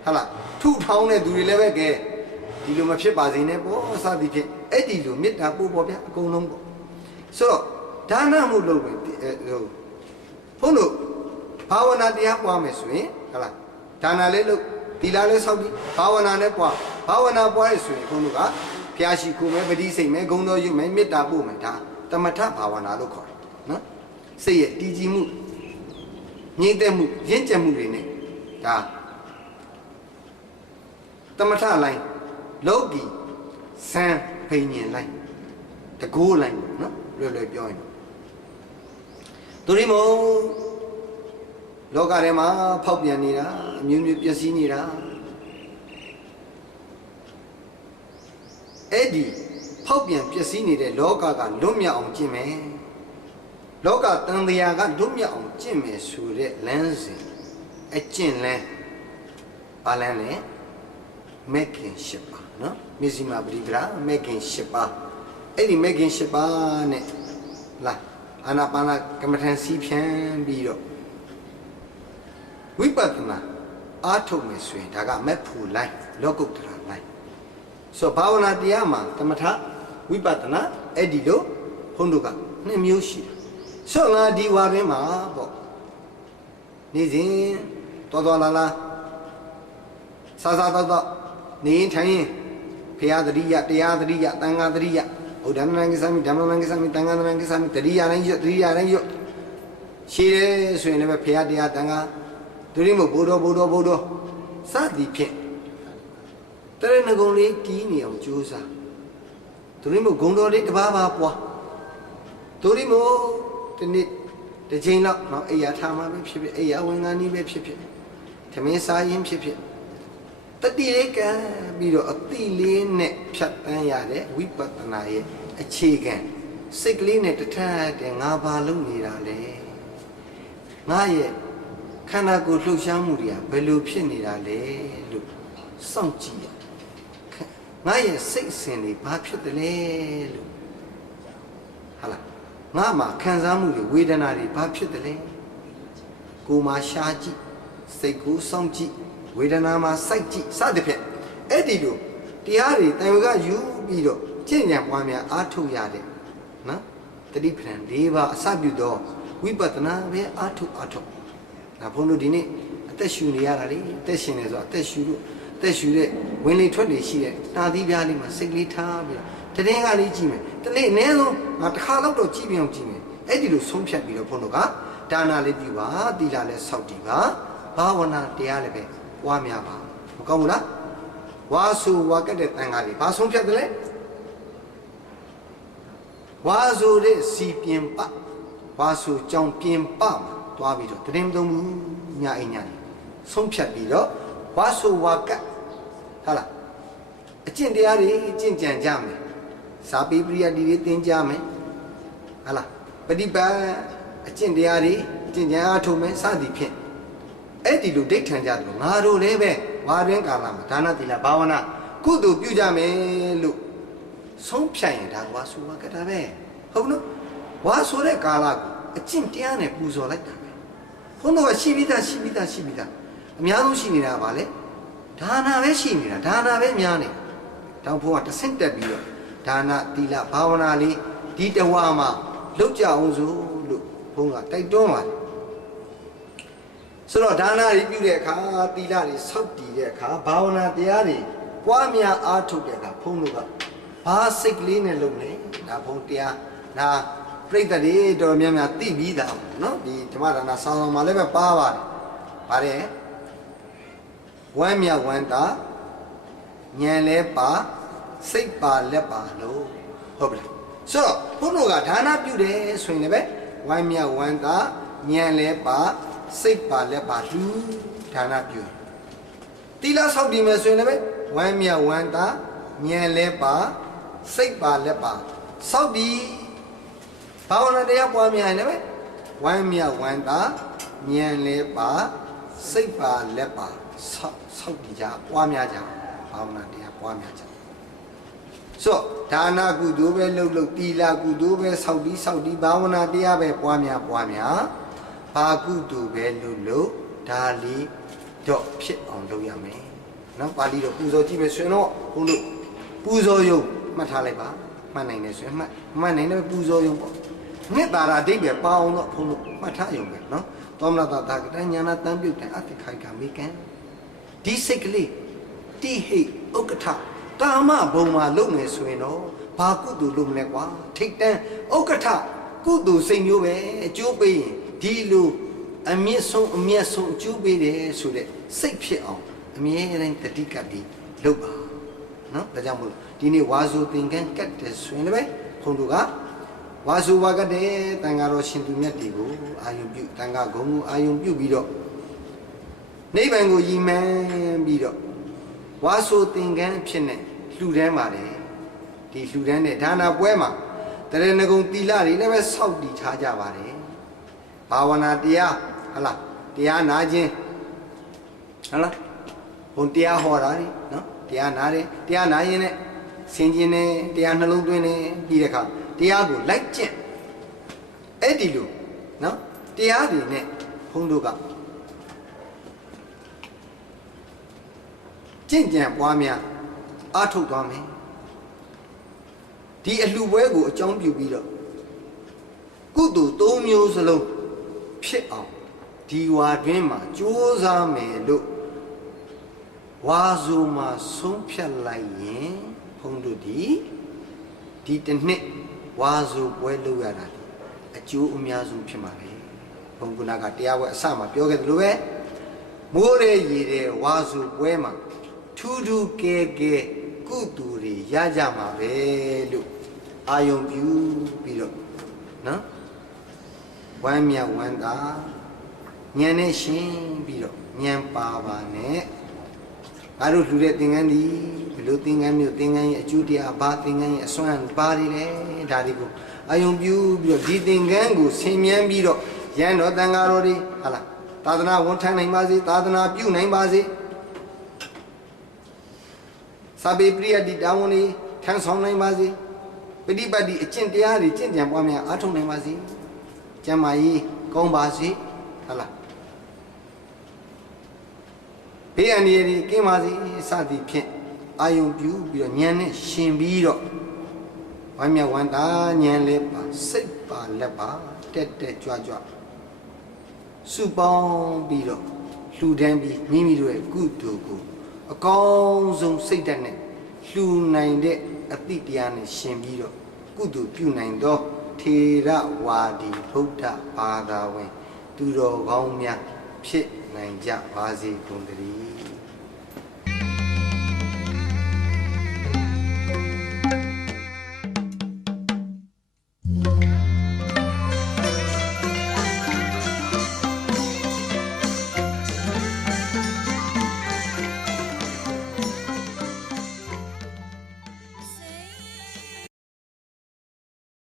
ဟာလားထုထောင်းတဲ့သူတွေလည်းပဲကဲဒီလိုမဖြစ်ပါစေနဲ့ပေါ့စသည်ဖြင့်အဲ့ဒီလိုမေတ္တာပို့ပေါ့ဗျာအကုန်လုံးပေါ့ဆိုတော့ဒါနမှုလုပ်မယ်ဘုန်းတို့ဘာဝနာတရားပွားမယ်ဆိုရင်ဟာလားဒါနလည်းလုပ်သီလလည်းဆောက်ပြီးဘာဝနာလည်းပွားဘာဝနာပွားရဆိုရင်ဘုန်းတို့ကဘုရားရှိခိုးမယ်ပဋိစိတ်မယ်ဂုဏ်တော်ယူမယ်မေတ္တာပို့မယ်ဒါတမထဘာဝနာလို့ခေါ်တယ်နော်စိတ်ရဲ့တည်ကြည်မှုငြိမ့်သက်မှုရင့်ကျက်မှုတွေနဲ့ဒါတမထလိုင်းလောကီစံဖိညင်လိုင်းတကိုးလိုင်းနော်လွယ်ပြောရင်သူဒီမို့လောကထဲမှာဖောက်ပြန်နေတာအမျိုးမျိုးပျက်စီးနေတာအဲ့ဒီဖောက်ပြန်ပျက်စီးနေတဲ့လောကကလွတ်မြောက်အောင်ကျင့်မယ်လောကတန်တရားကလွတ်မြောက်အောင်ကျင့်မယ်ဆိုတဲ့လမ်းစဉ်အကျင့်လမ်းဘာလမ်းလဲမဂ်ခင်၈ပါးနော်မြစီမာပရိဒရာမဂ်ခင်၈ပါးအဲ့ဒီမဂ်ခင်၈ပါးနဲ့လာအာနာပါနကမ္မထန်စီးဖြန်းပြီးတော့ဝိပဿနာအားထုတ်မယ်ဆိုရင်ဒါကမက်ဖို့လိုင်းလောကုတ္တရာလိုင်းဆိုဘာဝနာတရားမှာတမထဝိပဿနာအဲ့ဒီလိုဘုန်းတို့က2မျိုးရှိတယ်ဆိုငါဒီဝါရင်းမှာပေါ့နေစဉ်တော်လာစားတော့နေထိုင်ရင်ဘုရားတရိယတရားတရိယတန်ခါတရိယဘုဒ္ဓနာကိသမိဓမ္မနာကိသမိတန်ခါနာကိသမိတရိယတိုင်းရွတ်ရှိတယ်ဆိုရင်လည်းဘုရားတရားတန်ခါဒုရိမို့ဘုဒ္ဓစသည်ဖြင့်တရဏဂုံလေးတီးနေအောင်ကြိုးစားဒုရိမို့ဂုံတော်လေးတစ်ပါးပွားဒုရိမို့ဒီနေ့ တချိန်လောက်နော်အိယာထားမှာပဲဖြစ်ဖြစ်အိယာဝင်ကနေပဲဖြစ်ဖြစ်သမင်းစားရင်ဖြစ်ဖြစ်တတိလေးကံပြီးတော့အတိလေးနဲ့ဖြတ်တန်းရတဲ့ဝိပဿနာရဲ့အခြေခံစိတ်ကလေးနဲ့တထတဲ့ငါဘာလုပ်နေတာလဲငါရဲ့ခန္ဓာကိုယ်လှုပ်ရှားမှုတွေကဘယ်လိုဖြစ်နေတာလဲလို့စောင့်ကြည့်ရငါရဲ့စိတ်အစဉ်တွေဘာဖြစ်တယ်လဲလို့ဟာလားငါမှာခံစားမှုတွေဝေဒနာတွေဘာဖြစ်တယ်လဲကိုယ်မှာရှားကြည့်စိတ်ကိုစောင့်ကြည့်ဝေဒနာမှာစိုက်ကြည့်စသဖြင့်အဲ့ဒီလိုတရားတွေတန်ခါယူပြီးတော့ကျင့်ကြံပွားများအားထုတ်ရတဲ့နော်တတိပဌာန်၄ပါးအစပြုသောဝိပဿနာပဲအားထုတ်ဒါဘုန်းတို့ဒီနေ့အသက်ရှူနေရတာလေအသက်ရှင်နေဆိုအသက်ရှူလို့အသက်ရှူတဲ့ဝင်လေထွက်လေရှိတဲ့တာသီးပြားလေးမှာစိတ်ကလေးထားပြီးတော့တည်င်းကလေးကြည့်မယ်တနေ့အနည်းဆုံးငါတစ်ခါတော့ကြည့်ပြအောင်ကြည့်မယ်အဲ့ဒီလိုဆုံးဖြတ်ပြီးတော့ဘုန်းတို့ကဒါနာလေးပြုပါသီလလည်းစောင့်တည်ပါဘာဝနာတရားလည်းပဲပွားများပါမကောင်းဘူးလားဝါဆိုဝါကတဲ့တန်ခါလေးဘာဆုံးဖြတ်တယ်လဲဝါဆိုတဲ့စီပြင်ပဝါဆိုကြောင်ပြင်ပမှာတွားပြီးတော့တရင်မသုံးဘူးညာအိညာဆုံးဖြတ်ပြီးတော့ဝါဆိုဝါကဟာလားအကျင့်တရားတွေကျင့်ကြံကြမယ်စာပေပရိယတ်တွေသင်ကြမယ်ဟာလားပฏิပတ်အကျင့်တရားတွေကျင့်ကြံအားထုတ်မယ်စသည်ဖြင့်အဲ့ဒီလိုဒိဋ္ဌံကြတယ်ငါတို့လည်းပဲဝါရင်းကာလမှာဒါနသီလဘာဝနာကုသိုလ်ပြုကြမယ်လို့ဆုံးဖြတ်ရင်ဒါဝါဆိုဝါကတာပဲဟုတ်နော်ဝါဆိုတဲ့ကာလကိုအကျင့်တရားနဲ့ပူဇော်လိုက်တာပဲဘုန်းတော်ကရှိပြီးသားအများဆုံးရှိနေတာပါလေဒါနာပဲရှိနေတာဒါနာပဲများနေတာတောင်ဘုန်းကတဆင့်တက်ပြီးတော့ဒါနသီလဘာဝနာလေးဒီတဝါမှာလုပ်ကြအောင်ဆိုလို့ဘုန်းကတိုက်တွန်းပါတယ်ဆိုတော့ဒါနတွေပြုတဲ့အခါသီလတွေစောင့်တည်တဲ့အခါဘာဝနာတရားတွေပွားများအားထုတ်တဲ့အခါဘုန်းတို့ကဘာစိတ်ကလေးနဲ့လုပ်နေဒါဘုန်းတရားဒါပြိတ္တတွေတော်များများသိပြီးသားနော်ဒီဓမ္မဒါနဆောင်းဆောင်မှာလည်းပဲပါပါတယ်ပါတယ်ဝမ်းမြဝမ်းသာဉာဏ်လဲပါစိတ်ပါလက်ပါလို့ဟုတ်ပြီဆိုတော့ဘုန်းတို့ကဒါနပြုတယ်ဆိုရင်လည်းပဲဝမ်းမြဝမ်းသာဉာဏ်လဲပါစိတ်ပါလက်ပါလူဒါနပြုသီလဆောက်တည်မယ်ဆိုရင်လည်းဝမ်းမြဝမ်းသာဉာဏ်လဲပါစိတ်ပါလက်ပါဆောက်တည်ဘာဝနာတရားပွားများရင်လည်းဝမ်းမြဝမ်းသာဉာဏ်လဲပါစိတ်ပါလက်ပါဆောက်တည်ကြပွားများကြဘာဝနာတရားပွားများကြဆိုဒါနကုသိုလ်ပဲလုပ်သီလကုသိုလ်ပဲဆောက်တည်ဘာဝနာတရားပဲပွားများဘာကုသိုလ်ပဲလုပ်ဒါလေးတော့ဖြစ်အောင်လုပ်ရမယ်နော်ပါဠိတော့ပူဇော်ကြည့်မယ်ဆိုရင်တော့ဘုန်းတို့ပူဇော်ရုံမှတ်ထားလိုက်ပါမှတ်နိုင်တယ်ဆိုရင်မှတ်နိုင်တယ်ပူဇော်ရုံပေါ့နှစ်သာရအဓိပ္ပာယ်ပါအောင်တော့ဘုန်းတို့မှတ်ထားရုံပဲနော်သောမနတသာကတဉာဏတံပြုတ်တယ်အတိခိုက်ကမေကံဒီစိတ်ကလေးတိဟိဥက္ကဋ္ဌကာမဘုံမှာလုပ်မယ်ဆိုရင်တော့ဘာကုသိုလ်လုပ်မလဲကွာထိတ်တန်းဥက္ကဋ္ဌကုသိုလ်စိတ်မျိုးပဲအကျိုးပေးရင်ဒီလိုအမြင့်ဆုံးအကျိုးပေးတယ်ဆိုတဲ့စိတ်ဖြစ်အောင်အမြဲတမ်းတတိကပ်ပြီးလုပ်ပါနော်ဒါကြောင့်မို့ဒီနေ့ဝါဆိုသင်္ကန်းကတ်တယ်ဆိုရင်လည်းဘုန်းတို့ကဝါဆိုဝါကတ်တယ်တန်ဃာတော်ရှင်သူမြတ်တွေကိုအာယုံပြုတန်ဃာဂုံကိုအာယုံပြုပြီးတော့နိဗ္ဗာန်ကိုရည်မှန်းပြီးတော့ဝါဆိုသင်္ကန်းဖြစ်နေလှူဒန်းပါတယ်ဒီလှူဒန်းတဲ့ဒါနာပွဲမှာတရဏဂုံသီလတွေလည်းပဲစောင့်တည်ထားကြပါတယ်ဘာဝနာတရားဟလားတရားနာခြင်းဟလားဘုံတရားဟောတာလေနော်တရားနာတယ်တရားနာရင်လည်းဆင်ခြင်တယ်တရားနှလုံးသွင်းတယ်ပြီးတဲ့အခါတရားကိုလိုက်ကျင့်အဲ့ဒီလိုနော်တရားတွေနဲ့ဘုန်းတို့ကကျင့်ကြံပွားများအားထုတ်သွားမယ်ဒီအလှပွဲကိုအကြောင်းပြုပြီးတော့ကုသိုလ်၃မျိုးစလုံးဖြစ်အောင်ဒီဝါတွင်မှာကြိုးစားမယ်လို့ဝါဆိုမှာဆုံးဖြတ်လိုက်ရင်ဘုန်းတို့ဒီတစ်နှစ်ဝါဆိုပွဲလုပ်ရတာအကျိုးအများဆုံးဖြစ်မှာပဲဘုန်းကနာကတရားပွဲအစမှာပြောခဲ့တယ်လို့ပဲမိုးရဲရေတဲ့ဝါဆိုပွဲမှာထူးထူးကဲကဲကုသိုလ်တွေရကြမှာပဲလို့အာယုံပြုပြီးတော့နော် ဝမ်းမြောက်ဝမ်းသာဉာဏ်နဲ့ရှင်ပြီးတော့ဉာဏ်ပါပါနဲ့ငါတို့လှူတဲ့သင်္ကန်းဒီဘယ်လိုသင်္ကန်းမျိုးသင်္ကန်းရဲ့အကျိုးတရားဘာသင်္ကန်းရဲ့အစွမ်းဘာတွေလဲဒါတွေကိုအယုံပြုပြီးတော့ဒီသင်္ကန်းကိုဆင်မြန်းပြီးတော့ရန်တော်တန်ဃာတော်တွေဟာလားသာသနာဝန်ထမ်းနိုင်ပါစေသာသနာပြုနိုင်ပါစေစာပေပရိယတ်တိတာဝန်တွေထမ်းဆောင်နိုင်ပါစေပฏิပတ်တိအကျင့်တရားတွေကျင့်ကြံပွားများအားထုတ်နိုင်ပါစေကျမ်းမာရေးကောင်းပါစေဟာလားဘေးအန္တရာယ်တွေကင်းပါစေစသည်ဖြင့်အာယုံပြုပြီးတော့ဉာဏ်နဲ့ရှင်ပြီးတော့ဝမ်းမြောက်ဝမ်းသာဉာဏ်လေးပါစိတ်ပါလက်ပါတက်တက်ကြွကြွစုပေါင်းပြီးတော့လှူဒန်းပြီးမိမိတို့ရဲ့ကုသိုလ်ကိုအကောင်းဆုံးစိတ်ဓာတ်နဲ့လှူနိုင်တဲ့အသည့်တရားနဲ့ရှင်ပြီးတော့ကုသိုလ်ပြုနိုင်သောထေရဝါဒီဗုဒ္ဓဘာသာဝင်သူတော်ကောင်းများဖြစ်နိုင်ကြပါစေကုန်သတည်း